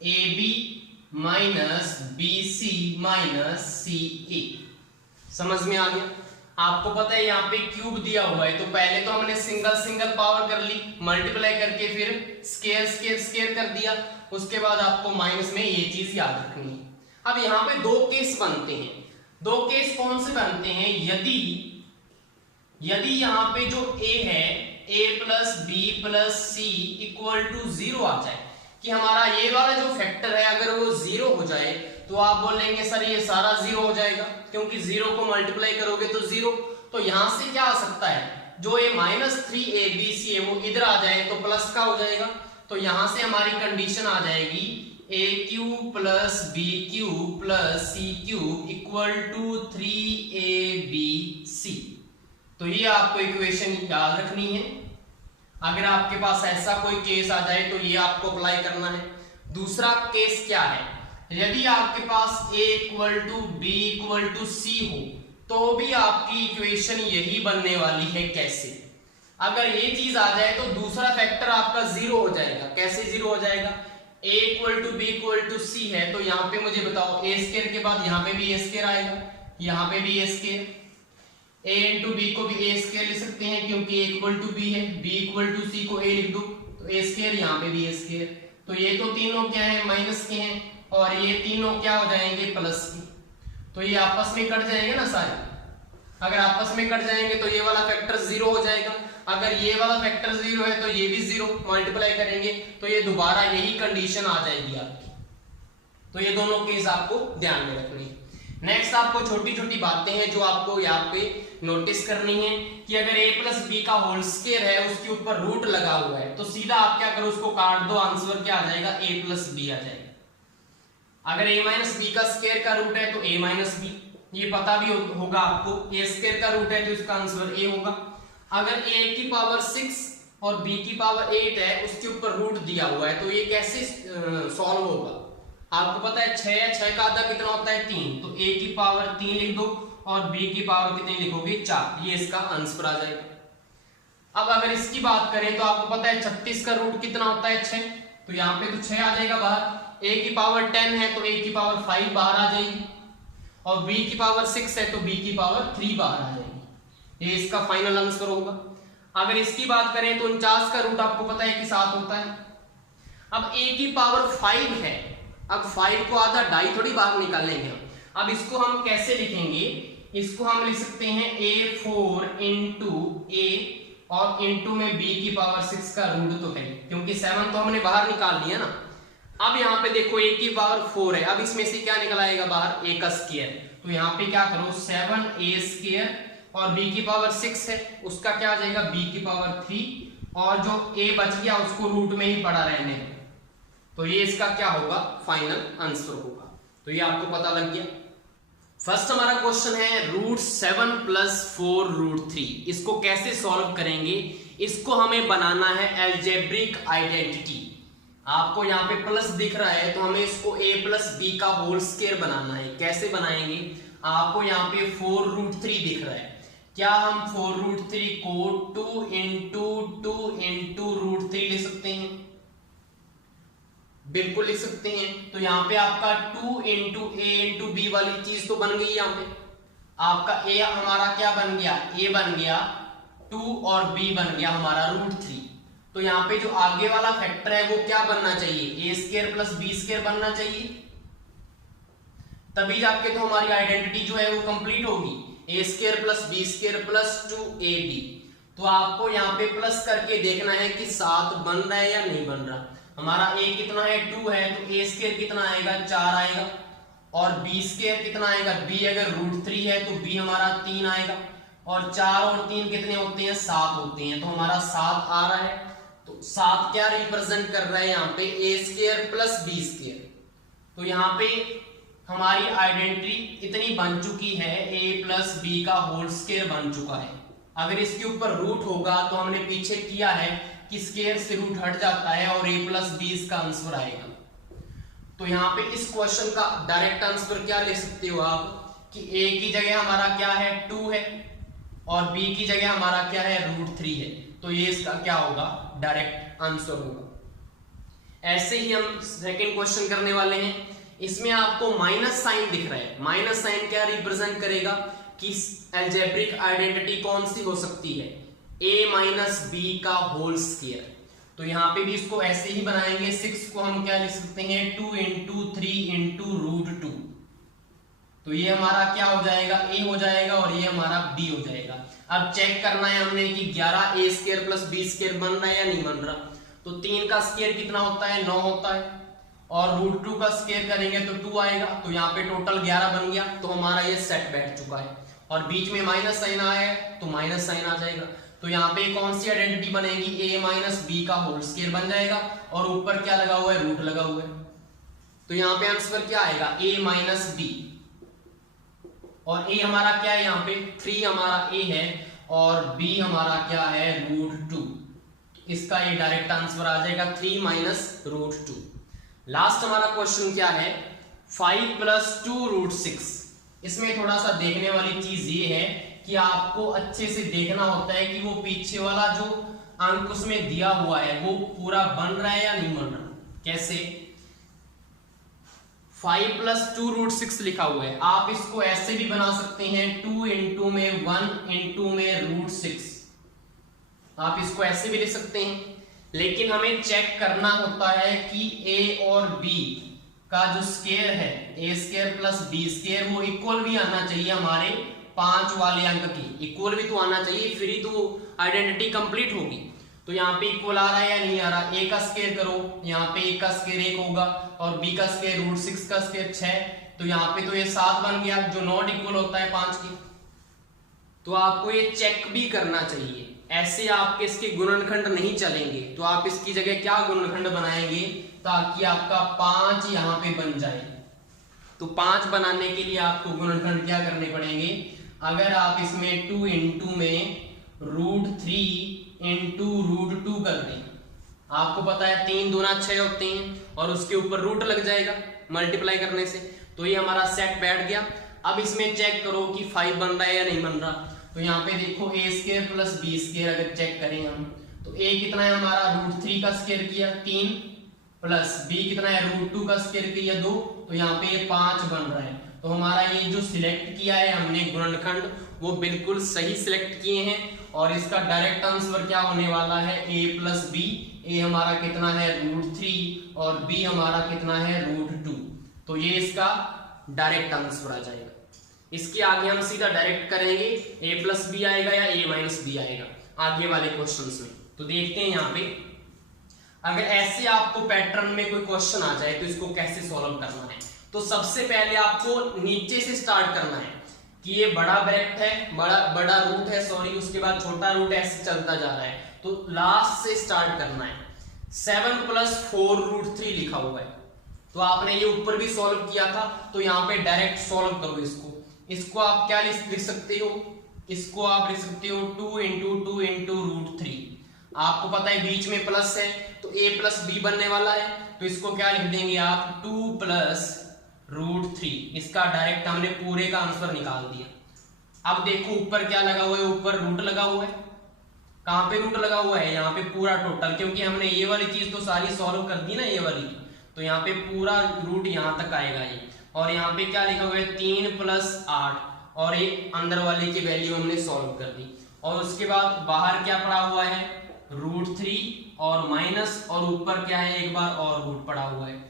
ab minus bc minus ca। समझ में आ गया। आपको पता है यहाँ पे क्यूब दिया हुआ है, तो पहले तो हमने सिंगल पावर कर ली, मल्टीप्लाई करके फिर स्क्वायर स्क्वायर स्क्वायर कर दिया, उसके बाद आपको माइनस में ये चीज याद रखनी है। अब यहाँ पे 2 केस बनते हैं। 2 केस कौन से बनते हैं, यदि यहाँ पे जो a है a plus b plus c equal to 0 आ जाए, कि हमारा ये वाला जो फैक्टर है अगर वो 0 हो जाए तो आप बोलेंगे सर ये सारा 0 हो जाएगा, क्योंकि 0 को मल्टीप्लाई करोगे तो 0। तो यहां से क्या आ सकता है, जो ये -3abc है वो इधर आ जाए तो प्लस का हो जाएगा, तो यहां से हमारी कंडीशन आ जाएगी a cube plus b cube plus c cube equal to 3abc। तो ये आपको इक्वेशन याद रखनी है। अगर आपके पास ऐसा कोई केस आ जाए तो ये आपको अप्लाई करना है। दूसरा केस क्या है, यदि आपके पास a equal to B equal to C हो तो भी आपकी इक्वेशन यही बनने वाली है। कैसे? अगर ये चीज आ जाए तो दूसरा फैक्टर आपका जीरो हो जाएगा। कैसे जीरो हो जाएगा? a equal to B equal to C है तो यहाँ पे मुझे बताओ a स्क्वायर के बाद यहाँ पे भी a स्क्वायर आएगा, यहाँ पे भी a square. a into b को भी a स्क्वायर लिख सकते हैं क्योंकि a इक्वल टू बी है, b इक्वल टू सी को a लिख दो तो a स्क्वायर, यहाँ पे भी a स्क्वायर। तो ये तो तीनों क्या है, माइनस के हैं, और ये तीनों क्या हो जाएंगे, प्लस के। तो ये आपस में कट जाएंगे ना सारे। अगर आपस में कट जाएंगे तो ये वाला फैक्टर जीरो हो जाएगा, अगर ये वाला फैक्टर जीरो है तो ये भी जीरो, मल्टीप्लाई करेंगे तो ये दोबारा यही कंडीशन आ जाएगी आपकी। तो ये दोनों केस आपको ध्यान में रखनी है। नेक्स्ट आपको छोटी छोटी बातें हैं जो आपको यहाँ पे नोटिस करनी है कि अगर a प्लस बी का होल स्क्वायर है उसके ऊपर रूट लगा हुआ है तो सीधा आप क्या करो, उसको काट दो, आंसर क्या आ जाएगा, a प्लस बी आ जाएगा। अगर a माइनस बी का स्क्वायर का रूट है तो a माइनस बी, ये पता भी होगा आपको, a स्क्वायर का रूट है तो इसका आंसर a होगा। अगर a की पावर 6 और b की पावर 8 है उसके ऊपर रूट दिया हुआ है तो ये कैसे सॉल्व होगा? आपको पता है 6 या 6 का आधा कितना होता है, 3, तो a की पावर 3 लिख दो और b की पावर कितनी लिखोगे, 4, ये इसका आंसर आ जाएगा। अब अगर इसकी बात करें तो आपको पता है 36 का रूट कितना होता है, 6, तो यहाँ पे तो 6 आ जाएगा बाहर। a की पावर 10 है तो a की पावर 5 बाहर आ जाएगी, और b की पावर 6 है तो b की पावर 3 बाहर आ जाएगी। ये इसका फाइनल आंसर होगा। अगर इसकी बात करें तो 49 का रूट आपको पता है कि 7 होता है। अब a की पावर 5 है, अब 5 को आधा डाई थोड़ी बाहर निकालेंगे हम। अब इसको हम कैसे लिखेंगे, इसको हम लिख सकते हैं a4 इंटू a और इंटू में b की पावर 6 का रूट तो है क्योंकि 7 तो हमने बाहर निकाल लिया ना। अब यहाँ पे देखो a की पावर 4 है, अब इसमें से क्या निकल आएगा बाहर, a का स्क्वायर, तो यहाँ पे क्या करो 7a स्क्वायर, और b की पावर 6 है उसका क्या आ जाएगा, b की पावर 3, और जो a बच गया उसको रूट में ही पड़ा रहने दो। तो ये इसका क्या होगा, फाइनल आंसर होगा। तो ये आपको पता लग गया। फर्स्ट हमारा क्वेश्चन है रूट 7 प्लस 4 रूट 3, इसको कैसे सॉल्व करेंगे? इसको हमें बनाना है अलजेब्रिक आइडेंटिटी। आपको यहाँ पे प्लस दिख रहा है तो हमें इसको a प्लस बी का होल स्क्वायर बनाना है। कैसे बनाएंगे? आपको यहाँ पे 4 रूट 3 दिख रहा है, क्या हम 4 रूट 3 को 2 इंटू रूट 3 लिख सकते हैं? बिल्कुल लिख सकते हैं। तो यहाँ पे आपका 2 इंटू ए इंटू बी वाली चीज तो बन गई। यहाँ पे आपका a हमारा क्या बन गया, a बन गया 2 और b बन गया हमारा रूट 3। तो यहाँ पे जो आगे वाला फैक्टर है वो क्या बनना चाहिए, a square plus b square बनना चाहिए, तभी जाके तो हमारी आइडेंटिटी जो है वो कंप्लीट होगी। a square plus b square plus 2ab। तो आपको यहाँ पे प्लस करके देखना है कि 7 बन रहा है या नहीं बन रहा। हमारा a कितना है, 2 है, तो a स्क्वायर कितना आएगा, 4 आएगा, और b स्क्वायर कितना आएगा, b अगर रूट 3 है तो b हमारा 3 आएगा, और 4 और 3 कितने होते हैं, 7 होते हैं, तो हमारा 7 आ रहा है। तो 7 क्या रिप्रेजेंट कर रहा है यहाँ पे, a square plus b square. तो यहाँ पे हमारी आइडेंटिटी इतनी बन चुकी है, a प्लस बी का होल स्क्वायर बन चुका है। अगर इसके ऊपर रूट होगा तो हमने पीछे किया है कि स्क्वायर से रूट हट जाता है और a प्लस बी इसका आंसर आएगा। तो यहाँ पे इस क्वेश्चन का डायरेक्ट आंसर क्या ले सकते हो आप कि a की जगह हमारा क्या है, 2 है, और b की जगह हमारा क्या है, रूट 3 है। तो ये इसका क्या होगा, डायरेक्ट आंसर होगा। ऐसे ही हम सेकंड क्वेश्चन करने वाले हैं। इसमें आपको माइनस साइन दिख रहा है। माइनस साइन क्या रिप्रेजेंट करेगा कि अलजेब्रिक आइडेंटिटी कौन सी हो सकती है, a माइनस बी का होल स्क्वायर। तो यहाँ पे भी इसको ऐसे ही बनाएंगे। 6 को हम क्या लिख सकते हैं, 2 इंटू 3 इंटू रूट 2। तो ये हमारा क्या हो जाएगा, a हो जाएगा, और ये हमारा b हो जाएगा। अब चेक करना है हमने कि 11a square plus b square बन रहा है या नहीं बन रहा। तो 3 का स्क्वायर कितना होता है, 9 होता है, और रूट 2 का स्क्वायर करेंगे तो 2 आएगा। तो यहाँ पे टोटल 11 बन गया। तो हमारा ये सेट बैठ चुका है, और बीच में माइनस साइन आया है तो माइनस साइन आ जाएगा। तो यहाँ पे कौन सी आइडेंटिटी बनेगी, a माइनस बी का होल स्क्वायर बन जाएगा, और ऊपर क्या लगा हुआ है, रूट लगा हुआ है। तो यहाँ पे आंसर क्या आएगा, a माइनस बी, और a हमारा क्या है, यहाँ पे 3 हमारा a है, और b हमारा क्या है, रूट 2। इसका ये डायरेक्ट आंसर आ जाएगा 3 माइनस रूट 2। लास्ट हमारा क्वेश्चन क्या है, 5 प्लस 2 रूट 6। इसमें थोड़ा सा देखने वाली चीज ये है कि आपको अच्छे से देखना होता है कि वो पीछे वाला जो अंक उसमें दिया हुआ है वो पूरा बन रहा है या नहीं बन रहा। कैसे, 5 प्लस 2 रूट 6 लिखा हुआ है, आप इसको ऐसे भी बना सकते हैं 2 इंटू में 1 इंटू में रूट 6, आप इसको ऐसे भी लिख सकते हैं। लेकिन हमें चेक करना होता है कि a और b का जो स्क्वायर है, a square plus b square, वो इक्वल भी आना चाहिए हमारे 5 वाले अंक की, इक्वल भी तो आना चाहिए, फिर ही तो आइडेंटिटी कंप्लीट होगी। तो यहाँ पे इक्वल आ रहा है या नहीं आ रहा, a का स्क्वायर करो, यहाँ पे a का स्क्वायर 1 होगा और b का स्क्वायर रूट 6 का स्क्वायर 6, तो यहाँ पे तो ये 7 बन गया, जो नॉट इक्वल होता है 5 की। तो आपको ये चेक भी करना चाहिए, ऐसे आपके इसके गुणनखंड नहीं चलेंगे, तो आप इसकी जगह क्या गुणनखंड बनाएंगे ताकि आपका 5 यहाँ पे बन जाए। तो 5 बनाने के लिए आपको गुणनखंड क्या करने पड़ेंगे, अगर आप इसमें 2 इंटू में रूट 3 इंटू रूट 2 कर दें, आपको पता है 3 दूना 6 होते हैं और उसके ऊपर रूट लग जाएगा मल्टीप्लाई करने से, तो ये हमारा सेट बैठ गया। अब इसमें चेक करो कि 5 बन रहा है या नहीं बन रहा। तो यहाँ पे देखो a square plus b square अगर चेक करें हम, तो a कितना है हमारा रूट 3 का स्क्वायर किया 3, प्लस b कितना है रूट 2 का स्क्वायर किया 2, तो यहाँ पे ये 5 बन रहा है। तो हमारा ये जो सिलेक्ट किया है हमने गुणनखंड, वो बिल्कुल सही सिलेक्ट किए हैं और इसका डायरेक्ट आंसर क्या होने वाला है, a प्लस b। a हमारा कितना है रूट 3 और b हमारा कितना है रूट 2, तो ये इसका डायरेक्ट आंसर आ जाएगा। इसके आगे हम सीधा डायरेक्ट करेंगे, a प्लस बी आएगा या a माइनस बी आएगा आगे वाले क्वेश्चंस में। तो देखते हैं यहाँ पे, अगर ऐसे आपको पैटर्न में कोई क्वेश्चन आ जाए तो इसको कैसे सॉल्व करना है। तो सबसे पहले आपको नीचे से स्टार्ट करना है कि ये बड़ा ब्रैकेट है, बड़ा रूट है सॉरी, उसके बाद छोटा रूट ऐसे चलता जा रहा है, तो लास्ट से स्टार्ट करना है। 7 प्लस 4 रूट 3 लिखा हुआ है, तो आपने ये ऊपर भी सॉल्व किया था, तो यहाँ पे डायरेक्ट सॉल्व करो इसको आप क्या लिख सकते हो, इसको आप लिख सकते हो 2 इंटू रूट 3। आपको पता है बीच में प्लस है तो a प्लस बी बनने वाला है, तो इसको क्या लिख देंगे आप 2 प्लस रूट 3। इसका डायरेक्ट हमने पूरे का आंसर निकाल दिया। अब देखो ऊपर क्या लगा हुआ है, ऊपर रूट लगा हुआ है। कहां पे रूट लगा हुआ है, यहाँ पे पूरा टोटल, क्योंकि हमने ये वाली चीज तो सारी सॉल्व कर दी ना ये वाली, तो यहाँ पे पूरा रूट यहाँ तक आएगा ये। और यहाँ पे क्या लिखा हुआ है 3 प्लस 8, और ये अंदर वाले की वैल्यू हमने सॉल्व कर दी। और उसके बाद बाहर क्या पड़ा हुआ है रूट 3 और माइनस, और ऊपर क्या है एक बार और रूट पड़ा हुआ है।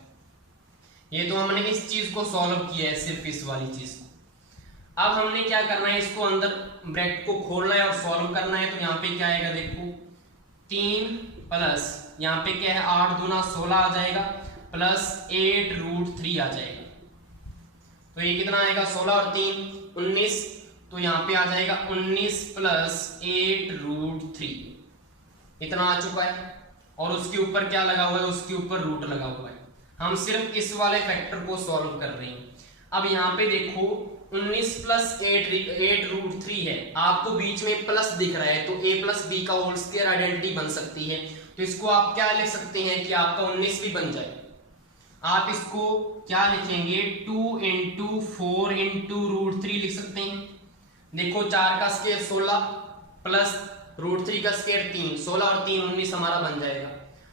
ये तो हमने इस चीज को सॉल्व किया है, सिर्फ इस वाली चीज को। अब हमने क्या करना है, इसको अंदर ब्रैकेट को खोलना है और सॉल्व करना है। तो यहाँ पे क्या आएगा देखो 3 प्लस यहाँ पे क्या है 8 दूना 16 आ जाएगा, प्लस 8 रूट 3 आ जाएगा। तो ये कितना आएगा 16 और 3 19, तो यहाँ पे आ जाएगा 19 प्लस 8 रूट 3, इतना आ चुका है। और उसके ऊपर क्या लगा हुआ है, उसके ऊपर रूट लगा हुआ है। हम सिर्फ इस वाले फैक्टर को सॉल्व कर रहे हैं। अब यहाँ पे देखो 19 प्लस 8 रूट 3 है, आपको बीच में प्लस दिख रहा है, तो a प्लस बी का होल स्क्वायर आइडेंटिटी बन सकती है। तो इसको आप क्या लिख सकते हैं कि आपका 19 भी बन जाए। आप इसको क्या लिखेंगे 2 इंटू 4 इंटू रूट 3 लिख सकते हैं। देखो 4 का स्क्वायर 16 प्लस रूट 3 का स्क्वायर 3, 16 और 3 19 हमारा बन जाएगा।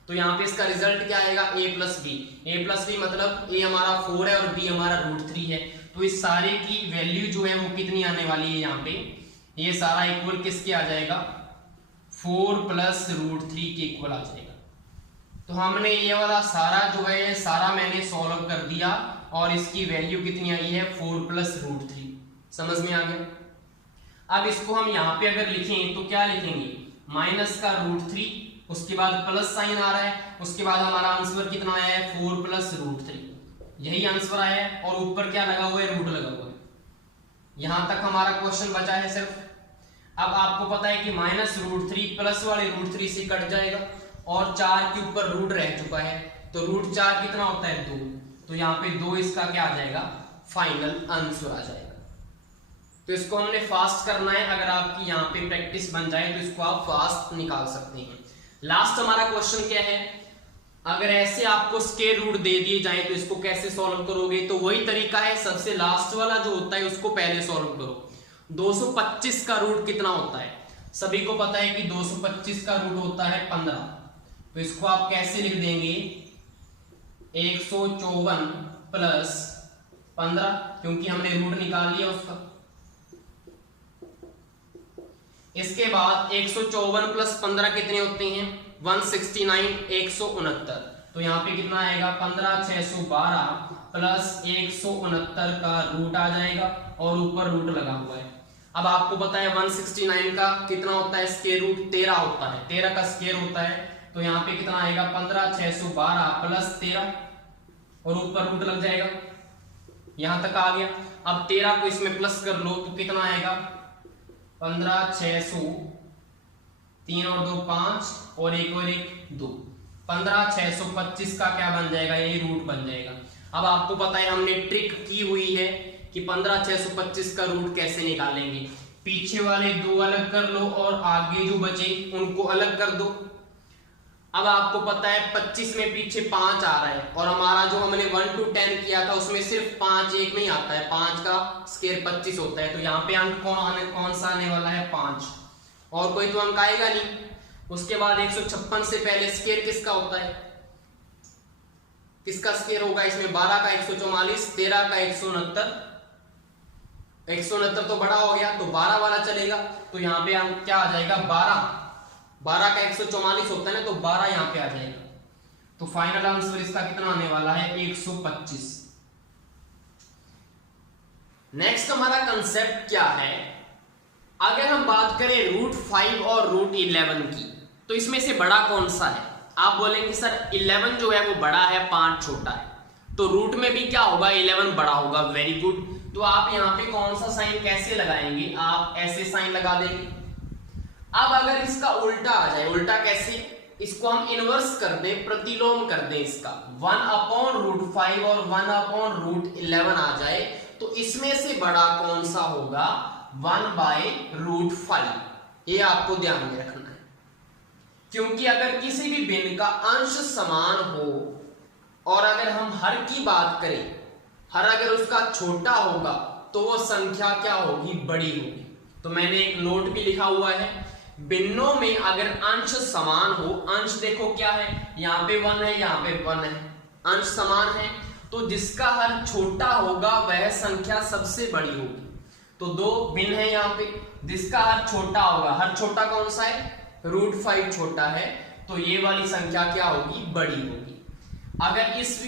तो यहाँ पे इसका रिजल्ट क्या आएगा a प्लस बी, मतलब a हमारा 4 है और b हमारा रूट 3 है। तो इस सारे की वैल्यू जो है वो कितनी आने वाली है, यहाँ पे ये सारा इक्वल किसके आ जाएगा 4 प्लस रूट 3 के इक्वल आ जाएगा। तो हमने ये वाला सारा जो है ये सारा मैंने सॉल्व कर दिया और इसकी वैल्यू कितनी आई है 4 प्लस रूट 3। समझ में आ गया। अब इसको हम यहाँ पे अगर लिखें तो क्या लिखेंगे माइनस का रूट 3, उसके बाद प्लस साइन आ रहा है, उसके बाद हमारा आंसर कितना आया है 4 प्लस रूट 3, यही आंसर आया है। और ऊपर क्या लगा हुआ है रूट लगा हुआ है। यहां तक हमारा क्वेश्चन बचा है सिर्फ। अब आपको पता है कि माइनस रूट 3 प्लस वाले रूट 3 से कट जाएगा और 4 के ऊपर रूट रह चुका है, तो रूट 4 कितना होता है 2, तो यहाँ पे 2 इसका क्या आ जाएगा फाइनल आंसर आ जाएगा। तो इसको हमने फास्ट करना है, अगर आपकी यहाँ पे प्रैक्टिस बन जाए तो इसको आप फास्ट निकाल सकते हैं। लास्ट हमारा क्वेश्चन क्या है, अगर ऐसे आपको स्क्वायर रूट दे दिए जाए तो इसको कैसे सॉल्व करोगे? तो वही तरीका है, सबसे लास्ट वाला जो होता है उसको पहले सॉल्व करो। 225 का रूट कितना होता है? सभी को पता है कि 225 का रूट होता है 15। तो इसको आप कैसे लिख देंगे? 154 प्लस 15, क्योंकि हमने रूट निकाल लिया उसका। इसके बाद 154 प्लस 15 कितने होते हैं? 169, 169। तो यहाँ पे कितना आएगा? 15 612 प्लस 169 का रूट आ जाएगा और ऊपर रूट लगा हुआ है। अब आपको पता है 169 का कितना होता है? स्क्वायर रूट 13 होता है, 13 का स्क्वायर होता है। तो यहाँ पे कितना आएगा? 15 612 प्लस 13 और ऊपर रूट लग जाएगा। यहां तक आ गया। अब 13 को इसमें प्लस कर लो तो कितना आएगा? 15 600, 3 और 2 5 और 1 और 1 2, 15 625 का क्या बन जाएगा? ये रूट बन जाएगा। अब आपको पता है हमने ट्रिक की हुई है कि 15 625 का रूट कैसे निकालेंगे। पीछे वाले दो अलग कर लो और आगे जो बचे उनको अलग कर दो। अब आपको पता है 25 में पीछे 5 आ रहा है और हमारा जो हमने 1 to 10 किया था उसमें सिर्फ 5 एक नहीं आता है, 5 का स्क्वायर 25 होता है। तो यहाँ पे अंक कौन सा आने वाला है? 5, और कोई तो अंक आएगा नहीं। उसके बाद 156 से पहले स्क्वायर किसका होता है? किसका स्क्वायर होगा इसमें? 12 का 144, 13 का 169। 169 तो बड़ा हो गया तो 12 वाला चलेगा। तो यहाँ पे अंक क्या आ जाएगा? 12 का 144 होता है ना, तो 12 यहाँ पे आ जाएगा। तो फाइनल आंसर इसका कितना आने वाला है? 125। नेक्स्ट हमारा कंसेप्ट क्या है? अगर हम बात करें रूट 5 और रूट 11 की, तो इसमें से बड़ा कौन सा है? आप बोलेंगे सर 11 जो है वो बड़ा है, 5 छोटा है, तो रूट में भी क्या होगा? 11 बड़ा होगा। Very good. तो आप यहाँ पे कौन सा साइन कैसे लगाएंगे? आप ऐसे साइन लगा देंगे। अब अगर इसका उल्टा आ जाए, उल्टा कैसे? इसको हम इनवर्स कर दें, प्रतिलोम कर दें इसका, 1/√5 और 1/√11 आ जाए, तो इसमें से बड़ा कौन सा होगा? 1/√5। ये आपको ध्यान में रखना है, क्योंकि अगर किसी भी भिन्न का अंश समान हो और अगर हम हर की बात करें, हर अगर उसका छोटा होगा तो वो संख्या क्या होगी? बड़ी होगी। तो मैंने एक नोट भी लिखा हुआ है, भिन्नों में अगर अंश समान हो, अंश देखो क्या है? यहाँ पे 1 है, यहाँ पे 1 है, अंश समान है, तो जिसका हर छोटा होगा वह संख्या सबसे बड़ी होगी। तो दो भिन्न है यहाँ पे, जिसका हर छोटा होगा, हर छोटा कौन सा है? √5 छोटा है, तो ये वाली संख्या क्या होगी? बड़ी होगी। अगर इस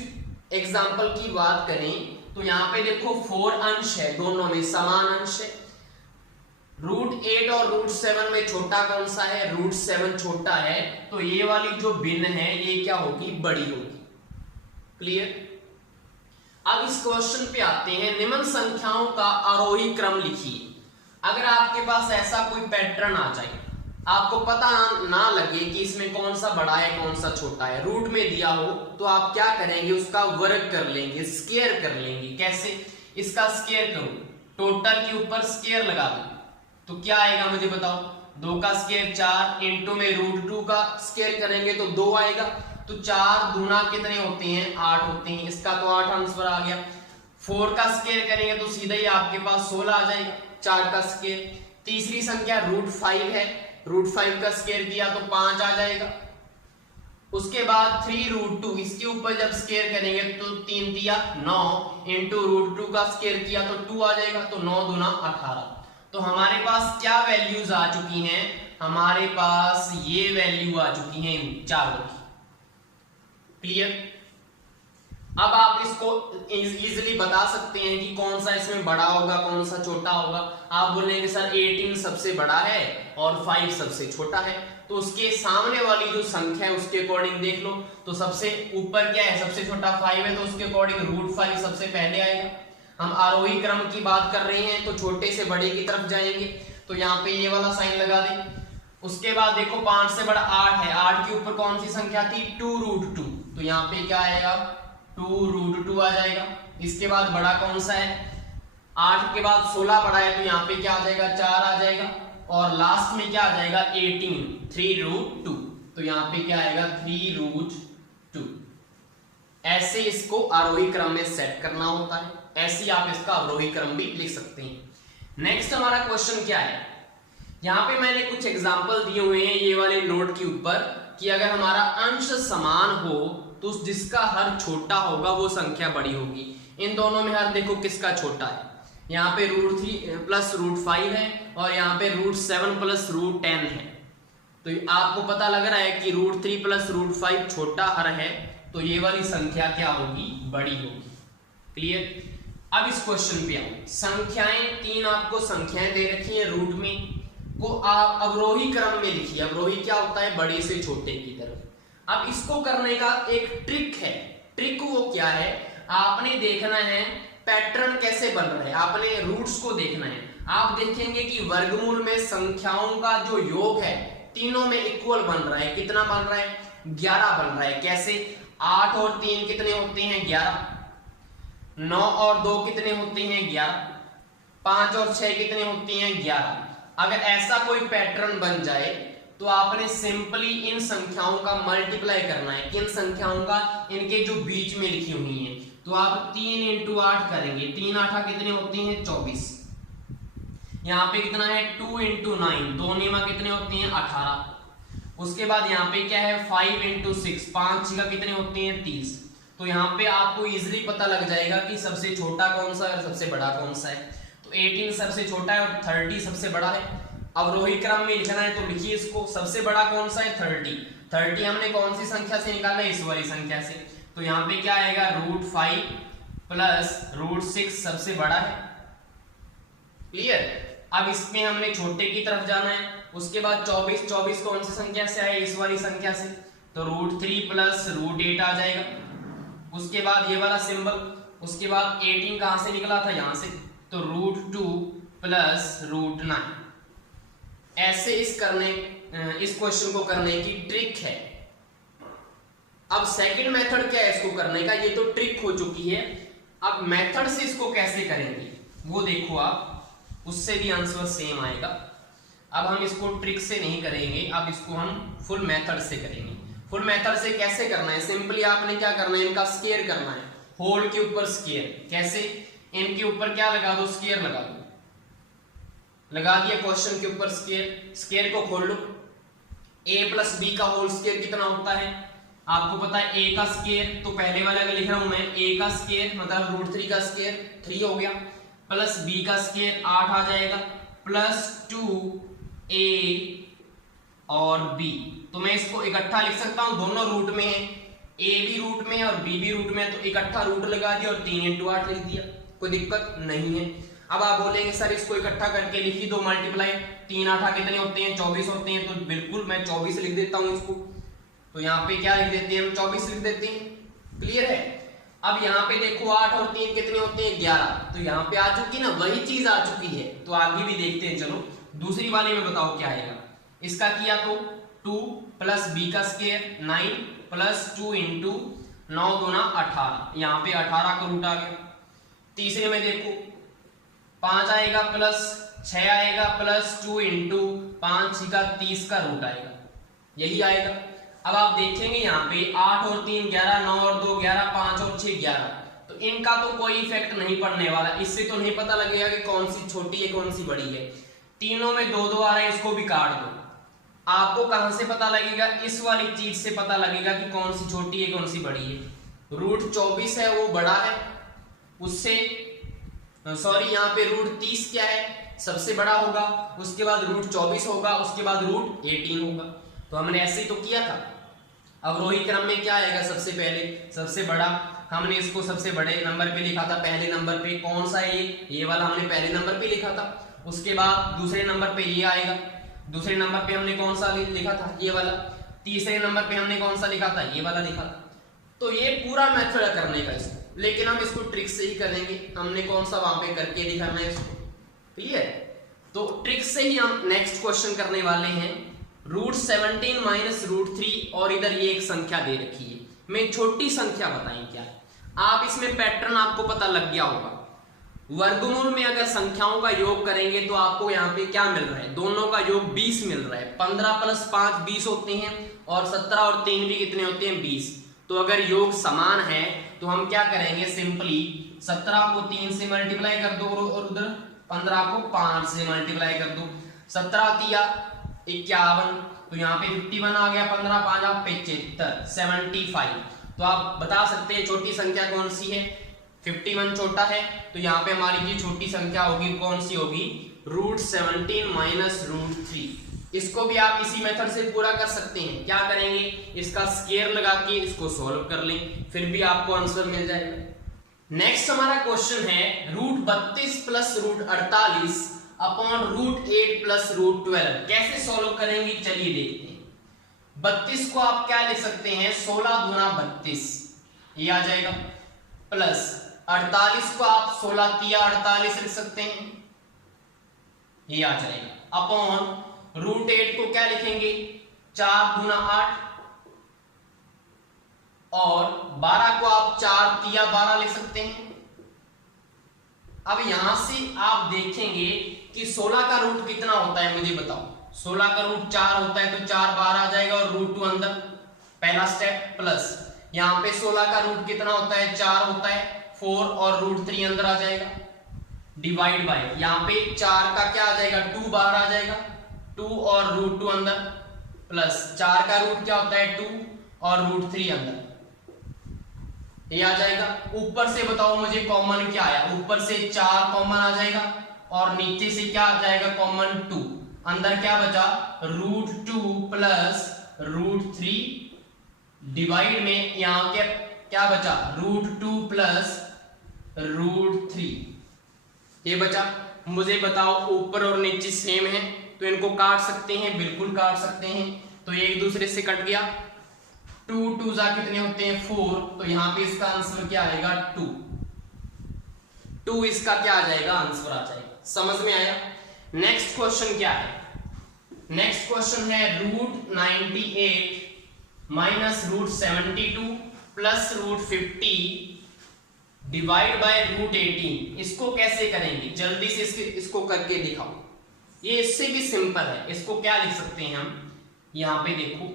एग्जाम्पल की बात करें तो यहाँ पे देखो 4 अंश है, दोनों में समान अंश है। √8 और √7 में छोटा कौन सा है? √7 छोटा है, तो ये वाली जो भिन्न है ये क्या होगी? बड़ी होगी। क्लियर? अब इस क्वेश्चन पे आते हैं, निम्न संख्याओं का आरोही क्रम लिखिए। अगर आपके पास ऐसा कोई पैटर्न आ जाए, आपको पता ना लगे कि इसमें कौन सा बड़ा है कौन सा छोटा है, रूट में दिया हो, तो आप क्या करेंगे? उसका वर्ग कर लेंगे, स्क्वायर कर लेंगे। कैसे? इसका स्क्वायर करो, टोटल के ऊपर स्क्वायर लगा दो, तो क्या आएगा मुझे बताओ? 2 का स्क्वायर 4, इंटू में √2 का स्क्वायर करेंगे तो 2 आएगा। तो 4 दूना कितने होते हैं? 8 होते हैं। इसका तो 8 आंसर आ गया। 4 का स्क्वायर करेंगे तो सीधा ही आपके पास 16 आ जाएगा, 4 का स्क्वायर। तीसरी संख्या √5 है, √5 का स्क्वायर किया तो 5 आ जाएगा। उसके बाद 3√2, इसके ऊपर जब स्क्वायर करेंगे तो 3 दिया 9, इंटू √2 का स्क्वायर किया तो 2 आ जाएगा। तो 9 दूना 18। तो हमारे पास क्या वैल्यूज आ चुकी हैं? हमारे पास ये वैल्यू आ चुकी हैं इन चारों की। क्लियर? अब आप इसको इजीली बता सकते हैं कि कौन सा इसमें बड़ा होगा कौन सा छोटा होगा। आप बोलेंगे सर 18 सबसे बड़ा है और 5 सबसे छोटा है, तो उसके सामने वाली जो संख्या है उसके अकॉर्डिंग देख लो। तो सबसे ऊपर क्या है? सबसे छोटा 5 है, तो उसके अकॉर्डिंग √5 सबसे पहले आएगा। हम आरोही क्रम की बात कर रहे हैं तो छोटे से बड़े की तरफ जाएंगे, तो यहाँ पे ये वाला साइन लगा दें। उसके बाद देखो 5 से बड़ा 8 है, 8 के ऊपर कौन सी संख्या थी? 2√2, तो यहाँ पे क्या आएगा? 2√2 आ जाएगा। इसके बाद बड़ा कौन सा है? 8 के बाद 16 बड़ा है, तो यहाँ पे क्या आ जाएगा? 4 आ जाएगा। और लास्ट में क्या आ जाएगा? 18, 3√2, तो तो यहाँ पे क्या आएगा 3√2। ऐसे इसको आरोही क्रम में सेट करना होता है, ऐसे आप इसका अवरोही क्रम भी लिख सकते हैं। नेक्स्ट हमारा क्वेश्चन क्या है, यहाँ पे मैंने कुछ एग्जांपल दिए हुए हैं ये वाले नोट के ऊपर कि अगर हमारा अंश समान हो तो जिसका हर छोटा होगा वो संख्या बड़ी होगी। इन दोनों में हर देखो किसका छोटा है, यहाँ पे √3 प्लस √5 है और यहाँ पे √7 प्लस √10 है। तो आपको पता लग रहा है कि √3 प्लस √5 छोटा हर है, तो ये वाली संख्या क्या होगी, बड़ी होगी। क्लियर। अब इस क्वेश्चन पे आओ, संख्याएं 3 आपको संख्याएं दे रखी है रूट में, को आप अवरोही क्रम में लिखिए। अवरोही क्या होता है, बड़े से छोटे की तरफ। अब इसको करने का एक ट्रिक है, ट्रिक वो क्या है, आपने देखना है पैटर्न कैसे बन रहा है, आपने रूट्स को देखना है। आप देखेंगे कि वर्गमूल में संख्याओं का जो योग है तीनों में इक्वल बन रहा है। कितना बन रहा है, 11 बन रहा है। कैसे, 8 और 3 कितने होते हैं, 11। 9 और 2 कितने होते हैं, 11। 5 और 6 कितने होते हैं, 11। अगर ऐसा कोई पैटर्न बन जाए तो आपने सिंपली इन संख्याओं का मल्टीप्लाई करना है, किन संख्याओं का, इनके जो बीच में लिखी हुई हैं। तो आप 3 × 8 करेंगे, 3 8 कितने होते हैं, 24। यहाँ पे कितना है, 2 × 9, 2 नियमा कितने होते हैं, 18। उसके बाद यहाँ पे क्या है, 5 × 6, 5 6 कितने होते हैं, 30। तो यहाँ पे आपको इजीली पता लग जाएगा कि सबसे छोटा कौन सा है और सबसे बड़ा कौन सा है। तो 18 सबसे छोटा है और 30 सबसे बड़ा है। अवरोही क्रम में लिखना है तो लिखिए इसको, सबसे बड़ा कौन सा है, 30 हमने कौन सी संख्या से निकाला है, इस वाली संख्या से। तो यहाँ पे क्या आएगा, √5 प्लस √6 सबसे बड़ा है। क्लियर। अब इसमें हमने छोटे की तरफ जाना है। उसके बाद 24 कौन सी संख्या से आए, इस वाली संख्या से, तो √3 प्लस √8 आ जाएगा। उसके बाद ये वाला सिंबल, उसके बाद 18 कहां से निकला था, यहां से, तो √2 प्लस √9। ऐसे इस क्वेश्चन को करने की ट्रिक है। अब सेकंड मेथड क्या है इसको करने का, ये तो ट्रिक हो चुकी है। अब मेथड से इसको कैसे करेंगे वो देखो आप, उससे भी आंसर सेम आएगा। अब हम इसको ट्रिक से नहीं करेंगे, अब इसको हम फुल मेथड से करेंगे। फुल मेथड से कैसे करना है, सिंपली आपने क्या करना है, इनका स्क्वायर करना है, होल के ऊपर स्क्वायर। कैसे, इनके ऊपर क्या लगा दो, स्क्वायर लगा दो। लगा दिया क्वेश्चन के ऊपर स्क्वायर, स्क्वायर को खोल लो। a प्लस बी का होल स्क्वायर कितना होता है, आपको पता है। a का स्क्वायर, तो पहले वाला अगर लिख रहा हूं मैं, a का स्क्वायर मतलब √3 का स्क्वायर 3 हो गया, प्लस b का स्क्वायर 8 आ जाएगा, प्लस 2a और b। तो मैं इसको इकट्ठा लिख सकता हूं, दोनों रूट में है, a भी रूट में है और b भी रूट में है, तो इकट्ठा रूट लगा दिया और 3 × 8 लिख दिया, कोई दिक्कत नहीं है। अब आप बोलेंगे सर इसको इकट्ठा करके लिखी दो मल्टीप्लाई, 3 8 कितने होते हैं, 24 होते हैं। तो बिल्कुल मैं 24 लिख देता हूं इसको। तो यहाँ पे क्या लिख देते हैं हम, 24 लिख देते हैं। क्लियर है। अब यहाँ पे देखो 8 और 3 कितने होते हैं, 11। तो यहाँ पे आ चुकी ना, वही चीज आ चुकी है। तो आगे भी देखते हैं, चलो दूसरी वाले में बताओ क्या आएगा। इसका किया तो 2 प्लस b का स्क्वायर 9 प्लस 2 × 9 दूना 18, यहाँ पे 18 का रूट आ गया। तीसरे में देखो 5 आएगा प्लस 6 आएगा प्लस 2 × 5 6 का 30 का रूट आएगा, यही आएगा। अब आप देखेंगे यहाँ पे 8 और 3 11, 9 और 2 11, 5 और 6 11, तो इनका तो कोई इफेक्ट नहीं पड़ने वाला। इससे तो नहीं पता लगेगा कि कौन सी छोटी है कौन सी बड़ी है। तीनों में 2 2 आ रहा है, इसको भी काट दो। आपको कहां से पता लगेगा, इस वाली चीज से पता लगेगा कि कौन सी छोटी है कौन सी बड़ी है। √24 है वो बड़ा है, उससे सॉरी यहाँ पे √30 क्या है, सबसे बड़ा होगा। उसके बाद √24 होगा, उसके बाद √18 होगा। तो हमने ऐसे ही तो किया था। अवरोही क्रम में क्या आएगा, सबसे पहले सबसे बड़ा, हमने इसको सबसे बड़े नंबर पे लिखा था। पहले नंबर पे कौन सा है, ये वाला हमने पहले नंबर पे लिखा था। उसके बाद दूसरे नंबर पे ये आएगा, दूसरे नंबर पे हमने कौन सा लिखा था, ये वाला। तीसरे नंबर पे हमने कौन सा लिखा था, ये वाला लिखा था। तो ये पूरा मेथड करने का इसको, लेकिन हम इसको ट्रिक से ही करेंगे। हमने कौन सा वहां पे करके दिखाना है इसको, क्लियर। तो ट्रिक से ही हम नेक्स्ट क्वेश्चन करने वाले हैं। √17 माइनस √3 और इधर ये एक संख्या दे रखी है, मैं छोटी संख्या बताएं क्या। आप इसमें पैटर्न आपको पता लग गया होगा। वर्गमूल में अगर संख्याओं का योग करेंगे तो आपको यहाँ पे क्या मिल रहा है, दोनों का योग 20 मिल रहा है। 15 + 5 20 होते हैं और 17 और 3 भी कितने होते हैं, 20। तो अगर योग समान है तो हम क्या करेंगे, सिंपली 17 को 3 से मल्टीप्लाई कर दो और उधर 15 को 5 से मल्टीप्लाई कर दो। 17 तिया 51, तो यहाँ पे 51 आ गया, 15 5 75, 75। तो आप बता सकते हैं छोटी संख्या कौन सी है, 51 छोटा है। तो यहाँ पे हमारी जो छोटी संख्या होगी कौन सी होगी, √17 - √3। इसको भी आप इसी मेथड से पूरा कर सकते हैं। क्या करेंगे, इसका स्क्वायर लगा के इसको सॉल्व कर लें, फिर भी आपको आंसर मिल जाएगा। नेक्स्ट हमारा क्वेश्चन है √32 + √48 अपॉन √8 + √12 कैसे सॉल्व करेंगे, चलिए देखते हैं। 32 को आप क्या लिख सकते हैं, 16 × 32 ये आ जाएगा, प्लस 48 को आप 16 तिया 48 लिख सकते हैं, ये आ जाएगा, अपॉन √8 को क्या लिखेंगे, 4 × 8 और 12 को आप 4 तिया 12 लिख सकते हैं। अब यहां से आप देखेंगे कि 16 का रूट कितना होता है, मुझे बताओ। 16 का रूट 4 होता है, तो 4 बाहर आ जाएगा और √2 अंदर, पहला स्टेप। प्लस यहाँ पे 16 का रूट कितना होता है, 4 होता है, 4 और √3 अंदर आ जाएगा, डिवाइड बाय यहाँ पे 4 का क्या आ जाएगा, 2 बाहर आ जाएगा, 2 और √2 अंदर, प्लस 4 का रूट क्या होता है, 2 और √3 अंदर, ये आ जाएगा। ऊपर से बताओ मुझे कॉमन क्या आया, ऊपर से 4 कॉमन आ जाएगा और नीचे से क्या आ जाएगा, कॉमन 2। अंदर क्या बचा, √2 प्लस √3 डिवाइड में यहाँ क्या बचा, √2 प्लस √3 ये बचा। मुझे बताओ ऊपर और नीचे सेम है तो इनको काट सकते हैं, बिल्कुल काट सकते हैं। तो ये एक दूसरे से कट गया, 2 2 जा कितने होते हैं, 4। तो यहाँ पे इसका आंसर क्या आएगा, 2 इसका क्या आ जाएगा, आंसर आ जाएगा। समझ में आया। नेक्स्ट क्वेश्चन क्या है, नेक्स्ट क्वेश्चन है √98 - √72 प्लस √50 डिवाइड बाय √18। इसको कैसे करेंगे, जल्दी से इसको करके दिखाओ। ये इससे भी सिंपल है, इसको क्या लिख सकते हैं हम, यहां पे देखो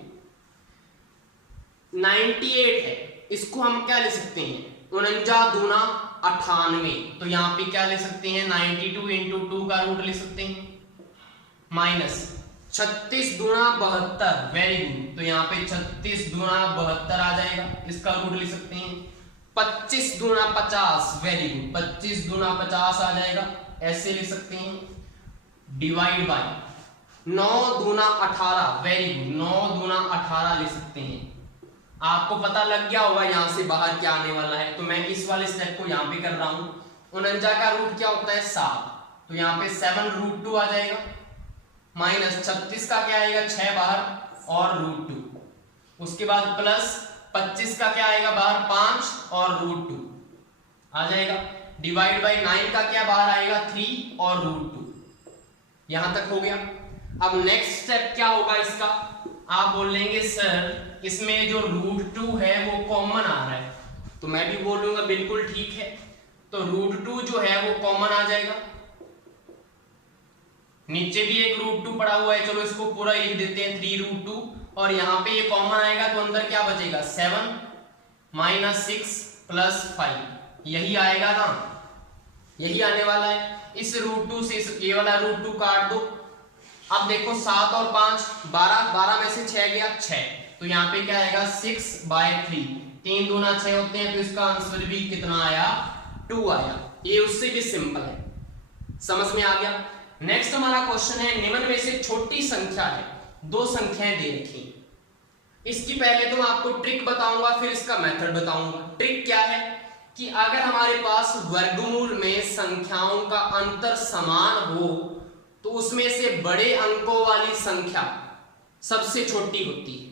98 है, इसको हम क्या लिख सकते हैं, 49 दूना 98। तो यहाँ पे क्या लिख सकते हैं, 92 × 2 का रूट लिख सकते हैं, माइनस 36 दूना 72, वेरी गुड। तो यहाँ पे 36 दूना 72 आ जाएगा, इसका रूट लिख सकते हैं। 25 दूना 50, वेरी गुड, 25 दूना 50 आ जाएगा, ऐसे लिख सकते हैं। डिवाइड बाय 9 दूना 18, वेरी गुड, 9 दूना 18 लिख सकते हैं। आपको पता लग गया होगा यहाँ से बाहर क्या आने वाला है, तो मैं इस वाले स्टेप को यहाँ पे कर रहा हूँ। 49 का रूट क्या होता है, 7, तो यहाँ पे 7 √2 आ जाएगा, माइनस 36 का क्या आएगा, 6 बाहर और √2। उसके बाद प्लस 25 का क्या आएगा बाहर, 5 और √2 आ जाएगा। डिवाइड बाय 9 का क्या बाहर आएगा, 3 और √2। यहां तक हो गया। अब नेक्स्ट स्टेप क्या होगा इसका, आप बोलेंगे सर इसमें जो √2 है वो कॉमन आ रहा है, तो मैं भी बोलूंगा बिल्कुल ठीक है। तो √2 जो है वो कॉमन आ जाएगा, नीचे भी एक √2 पड़ा हुआ है, चलो इसको पूरा लिख देते हैं 3√2, और यहाँ पे ये कॉमन आएगा तो अंदर क्या बचेगा, 7 - 6 प्लस 5, यही आएगा ना, यही आने वाला है। इस √2 से ये वाला √2 काट दो। अब देखो 7 और 5 12, 12 में से 6 गया 6, तो यहाँ पे क्या आएगा 6/3, 3 दूना 6 होते हैं, तो इसका आंसर भी कितना आया, 2 आया। ये उससे भी सिंपल है, समझ में आ गया। नेक्स्ट हमारा क्वेश्चन है निम्न में से छोटी संख्या है, 2 संख्याएं दे रखी। इसकी पहले तो मैं आपको ट्रिक बताऊंगा, फिर इसका मेथड बताऊंगा। ट्रिक क्या है कि अगर हमारे पास वर्गमूल में संख्याओं का अंतर समान हो तो उसमें से बड़े अंकों वाली संख्या सबसे छोटी होती है।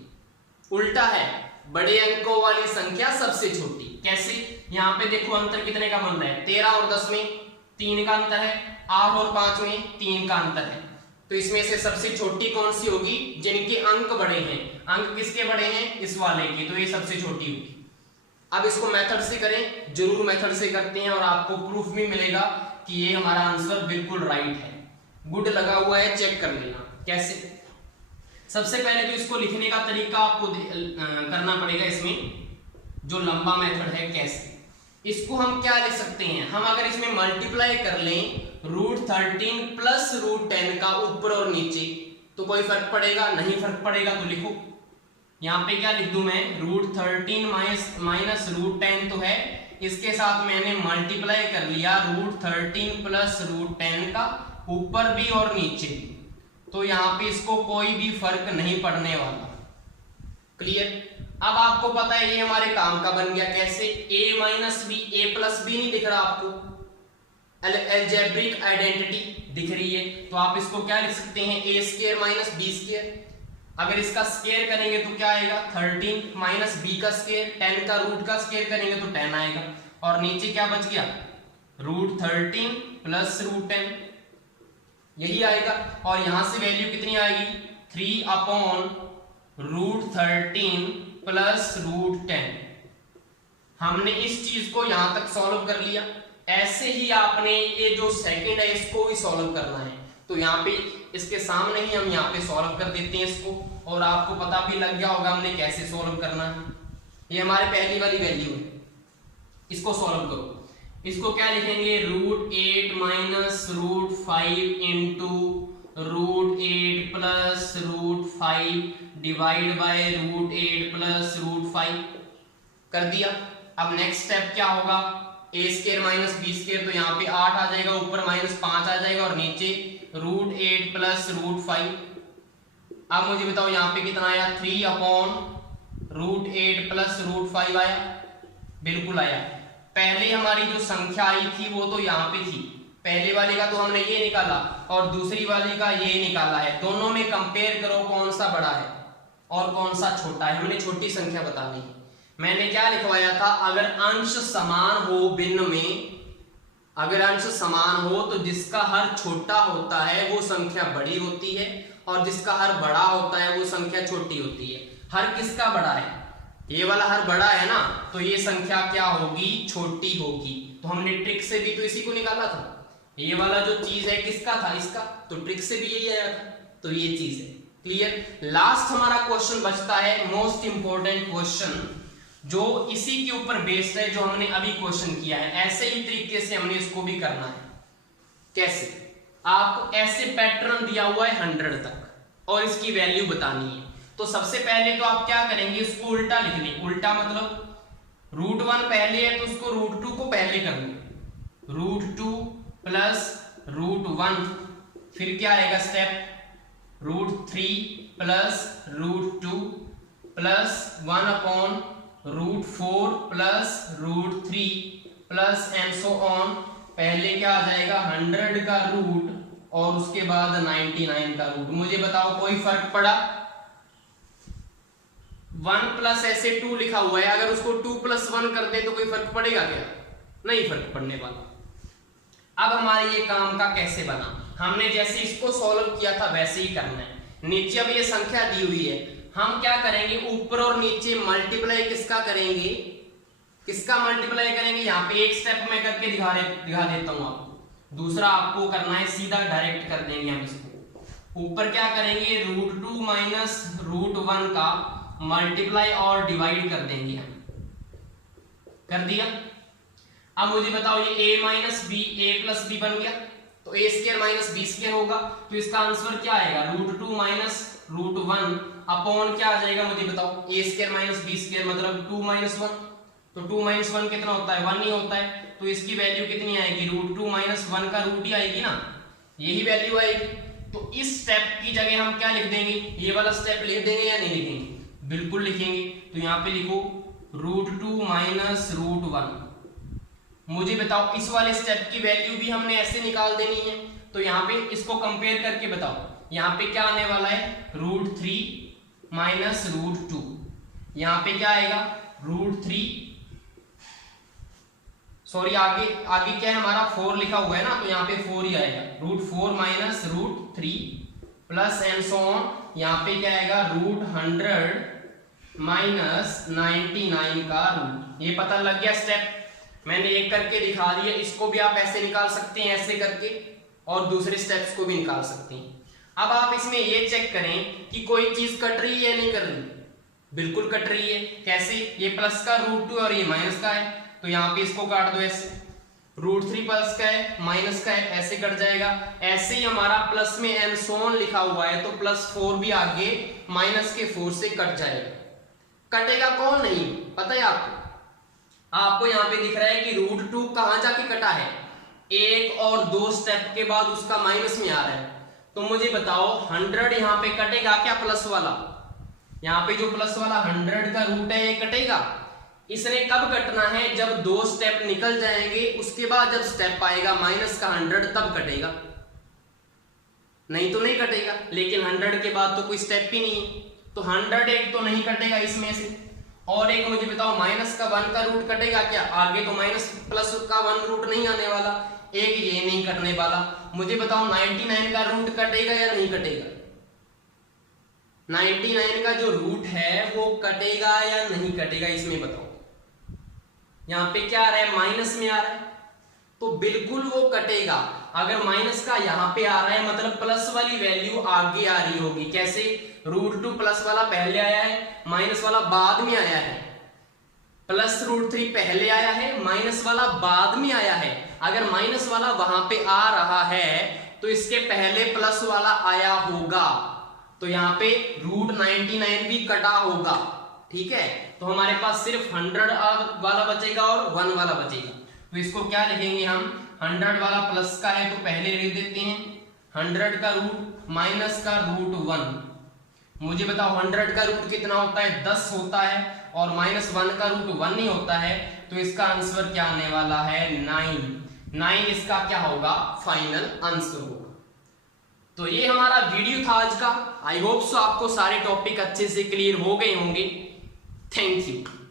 उल्टा है, बड़े अंकों वाली संख्या सबसे छोटी। कैसे, यहाँ पे देखो अंतर कितने का बन रहा है, 13 और 10 में 3 का अंतर है, 8 और 5 में 3 का अंतर है। तो इसमें से सबसे छोटी कौन सी होगी, जिनके अंक बड़े हैं। अंक किसके बड़े हैं, इस वाले के, तो ये सबसे छोटी होगी। अब इसको मेथड से करें, जरूर मेथड से करते हैं और आपको प्रूफ भी मिलेगा कि ये हमारा आंसर बिल्कुल राइट है। गुड लगा हुआ है, चेक कर लेना। कैसे? सबसे पहले तो इसको लिखने का तरीका आपको करना पड़ेगा। इसमें जो लंबा मेथड है, कैसे इसको हम क्या लिख सकते हैं, हम अगर इसमें मल्टीप्लाई कर लें √13 प्लस √10 का ऊपर और नीचे, तो कोई फर्क पड़ेगा? नहीं फर्क पड़ेगा। तो लिखो यहाँ पे क्या लिख दूं मैं, √13 माइनस √10 तो है, इसके साथ मैंने मल्टीप्लाई कर लिया √13 प्लस √10 का ऊपर भी और नीचे भी, तो यहाँ पे इसको कोई भी फर्क नहीं पड़ने वाला। क्लियर? अब आपको पता है ये हमारे काम का बन गया। कैसे? a minus b, a plus b नहीं दिख रहा आपको, अलजेब्रिक आइडेंटिटी दिख रही है, तो आप इसको क्या लिख सकते हैं, a square minus b square. अगर इसका स्क्वायर करेंगे तो क्या आएगा, 13 माइनस बी का स्क्वायर, 10 का रूट का स्क्वायर करेंगे तो 10 आएगा, और नीचे क्या बच गया, √13 प्लस √10, यही आएगा। और यहां से वैल्यू कितनी आएगी, 3/√13 प्लस √10। हमने इस चीज को यहां तक सॉल्व कर लिया। ऐसे ही आपने ये जो सेकंड है इसको भी सॉल्व करना है, तो यहाँ पे इसके सामने ही हम यहाँ पे सॉल्व कर देते हैं इसको, और आपको पता भी लग गया होगा हमने कैसे सॉल्व करना है। ये हमारी पहली वाली वैल्यू है, इसको सॉल्व करो। इसको क्या लिखेंगे, √8 minus √5 into √8 plus √5 divide by √8 plus √5 कर दिया। अब नेक्स्ट स्टेप क्या होगा, a square minus b square, तो यहाँ पे 8 आ जाएगा, ऊपर माइनस 5 आ जाएगा, और नीचे √8 प्लस √5। अब मुझे बताओ यहाँ पे कितना आया, 3/√8 प्लस √5 आया, बिल्कुल आया। पहले हमारी जो संख्या आई थी वो तो यहाँ पे थी, पहले वाले का तो हमने ये निकाला और दूसरी वाली का ये निकाला है, दोनों में कंपेयर करो कौन सा बड़ा है और कौन सा छोटा है। हमने छोटी संख्या बतानी है। मैंने क्या लिखवाया था, अगर अंश समान हो भिन्न में, अगर अंश समान हो तो जिसका हर छोटा होता है वो संख्या बड़ी होती है, और जिसका हर बड़ा होता है वो संख्या छोटी होती है। हर किसका बड़ा है, ये वाला हर बड़ा है ना, तो ये संख्या क्या होगी, छोटी होगी। तो हमने ट्रिक से भी तो इसी को निकाला था, ये वाला जो चीज है किसका था, इसका, तो ट्रिक से भी यही आया था, तो ये चीज है। क्लियर? लास्ट हमारा क्वेश्चन बचता है, मोस्ट इंपॉर्टेंट क्वेश्चन, जो इसी के ऊपर बेस्ड है, जो हमने अभी क्वेश्चन किया है। ऐसे ही तरीके से हमने इसको भी करना है। कैसे? आपको ऐसे पैटर्न दिया हुआ है 100 तक और इसकी वैल्यू बतानी है। तो सबसे पहले तो आप क्या करेंगे, इसको उल्टा लिख लें। उल्टा मतलब √1 पहले है तो उसको √2 को पहले कर लें, √2 प्लस √1, फिर क्या आएगा step, √3 plus √2 plus 1/√4 plus √3 plus and so on. पहले क्या आ जाएगा, 100 का रूट और उसके बाद 99 का रूट। मुझे बताओ कोई फर्क पड़ा, 1 प्लस ऐसे 2 लिखा हुआ है, अगर उसको 2 + 1 कर दे तो कोई फर्क पड़ेगा क्या, नहीं फर्क पड़ने वाला। अब हमारे ये काम का कैसे बना, हमने जैसे इसको सॉल्व किया था वैसे ही करना है। नीचे अब ये संख्या दी हुई है, हम क्या करेंगे, ऊपर और नीचे मल्टीप्लाई किसका करेंगे, किसका मल्टीप्लाई करेंगे। यहाँ पे एक स्टेप में करके दिखा देता हूं आपको, दूसरा आपको करना है सीधा डायरेक्ट कर देंगे हम इसको। ऊपर क्या करेंगे, √2 माइनस √1 का मल्टीप्लाई और डिवाइड कर देंगे हम, कर दिया। अब मुझे बताओ ये a minus b, a plus b बन गया, तो a square minus b square होगा, तो इसका आंसर क्या आएगा, √2 माइनस √1 अपॉन क्या आ जाएगा, मुझे बताओ, a square minus b square मतलब 2 - 1, तो 2 - 1 कितना होता है, 1 ही होता है, तो इसकी वैल्यू कितनी आएगी, √2 - 1 का रूट ही आएगी ना, यही वैल्यू आएगी। तो इस स्टेप की जगह हम क्या लिख देंगे, ये वाला स्टेप लिख देंगे या नहीं लिखेंगे, बिल्कुल लिखेंगे। तो यहाँ पे लिखो √2 माइनस √1। मुझे बताओ इस वाले स्टेप की वैल्यू भी हमने ऐसे निकाल देनी है, तो यहाँ पे इसको कंपेयर करके बताओ, यहाँ पे क्या आने वाला है, √3 माइनस √2, यहाँ पे क्या आएगा, √3, सॉरी आगे क्या है हमारा 4 लिखा हुआ है ना, तो यहाँ पे 4 ही आएगा, √4 minus √3 plus and so on. यहाँ पे क्या आएगा, √100 माइनस 99 का रूट। ये पता लग गया स्टेप, मैंने एक करके दिखा दिया। इसको भी आप ऐसे निकाल सकते हैं, ऐसे करके, और दूसरे स्टेप्स को भी निकाल सकते हैं। अब आप इसमें ये चेक करें कि कोई चीज कट रही है या नहीं कर रही। बिल्कुल कट रही है। कैसे? ये प्लस का √2 और ये माइनस का है, तो यहाँ पे इसको काट दो ऐसे। √3 प्लस का है, माइनस का है, ऐसे कट जाएगा। ऐसे ही हमारा प्लस में एंड सो ऑन लिखा हुआ है, तो +4 भी आगे माइनस के 4 से कट जाएगा। कटेगा कौन? नहीं पता है आपको। आपको यहाँ पे दिख रहा है कि √2 कहां जाके कटा है, 1 और 2 स्टेप के बाद उसका माइनस में आ रहा है। तो मुझे बताओ 100 यहाँ पे कटेगा क्या? प्लस वाला, यहाँ पे जो प्लस वाला 100 का रूट है ये कटेगा। इसने कब कटना है? जब 2 स्टेप निकल जाएंगे, उसके बाद जब स्टेप आएगा माइनस का 100 तब कटेगा, नहीं तो नहीं कटेगा। लेकिन 100 के बाद तो कोई स्टेप ही नहीं है, तो 100 एक तो नहीं कटेगा इसमें से। और एक मुझे बताओ माइनस का 1 का रूट कटेगा क्या? आगे तो माइनस प्लस का 1 रूट नहीं आने वाला, एक ये नहीं कटने वाला। मुझे बताओ 99 का रूट कटेगा या नहीं कटेगा? 99 का जो रूट है वो कटेगा या नहीं कटेगा, इसमें बताओ। यहाँ पे क्या आ रहा है? माइनस में आ रहा है, तो बिल्कुल वो कटेगा। अगर माइनस का यहाँ पे आ रहा है मतलब प्लस वाली वैल्यू आगे आ रही होगी। कैसे? √2 प्लस वाला पहले आया है, माइनस वाला बाद में आया है। प्लस √3 पहले आया है, माइनस वाला बाद में आया है। अगर माइनस वाला वहां पे आ रहा है तो इसके पहले प्लस वाला आया होगा, तो यहाँ पे √99 भी कटा होगा। ठीक है, तो हमारे पास सिर्फ 100 वाला बचेगा और 1 वाला बचेगा। तो इसको क्या लिखेंगे हम? 100 वाला प्लस का है तो पहले लिख देते हैं 100 का रूट माइनस का √1। मुझे बताओ 100 का रूट कितना होता है? 10 होता है, और -1 का रूट 1 ही होता है, तो इसका आंसर क्या आने वाला है? 9 इसका क्या होगा? फाइनल आंसर होगा। तो ये हमारा वीडियो था आज का। आई होप सो आपको सारे टॉपिक अच्छे से क्लियर हो गए होंगे। Thank you.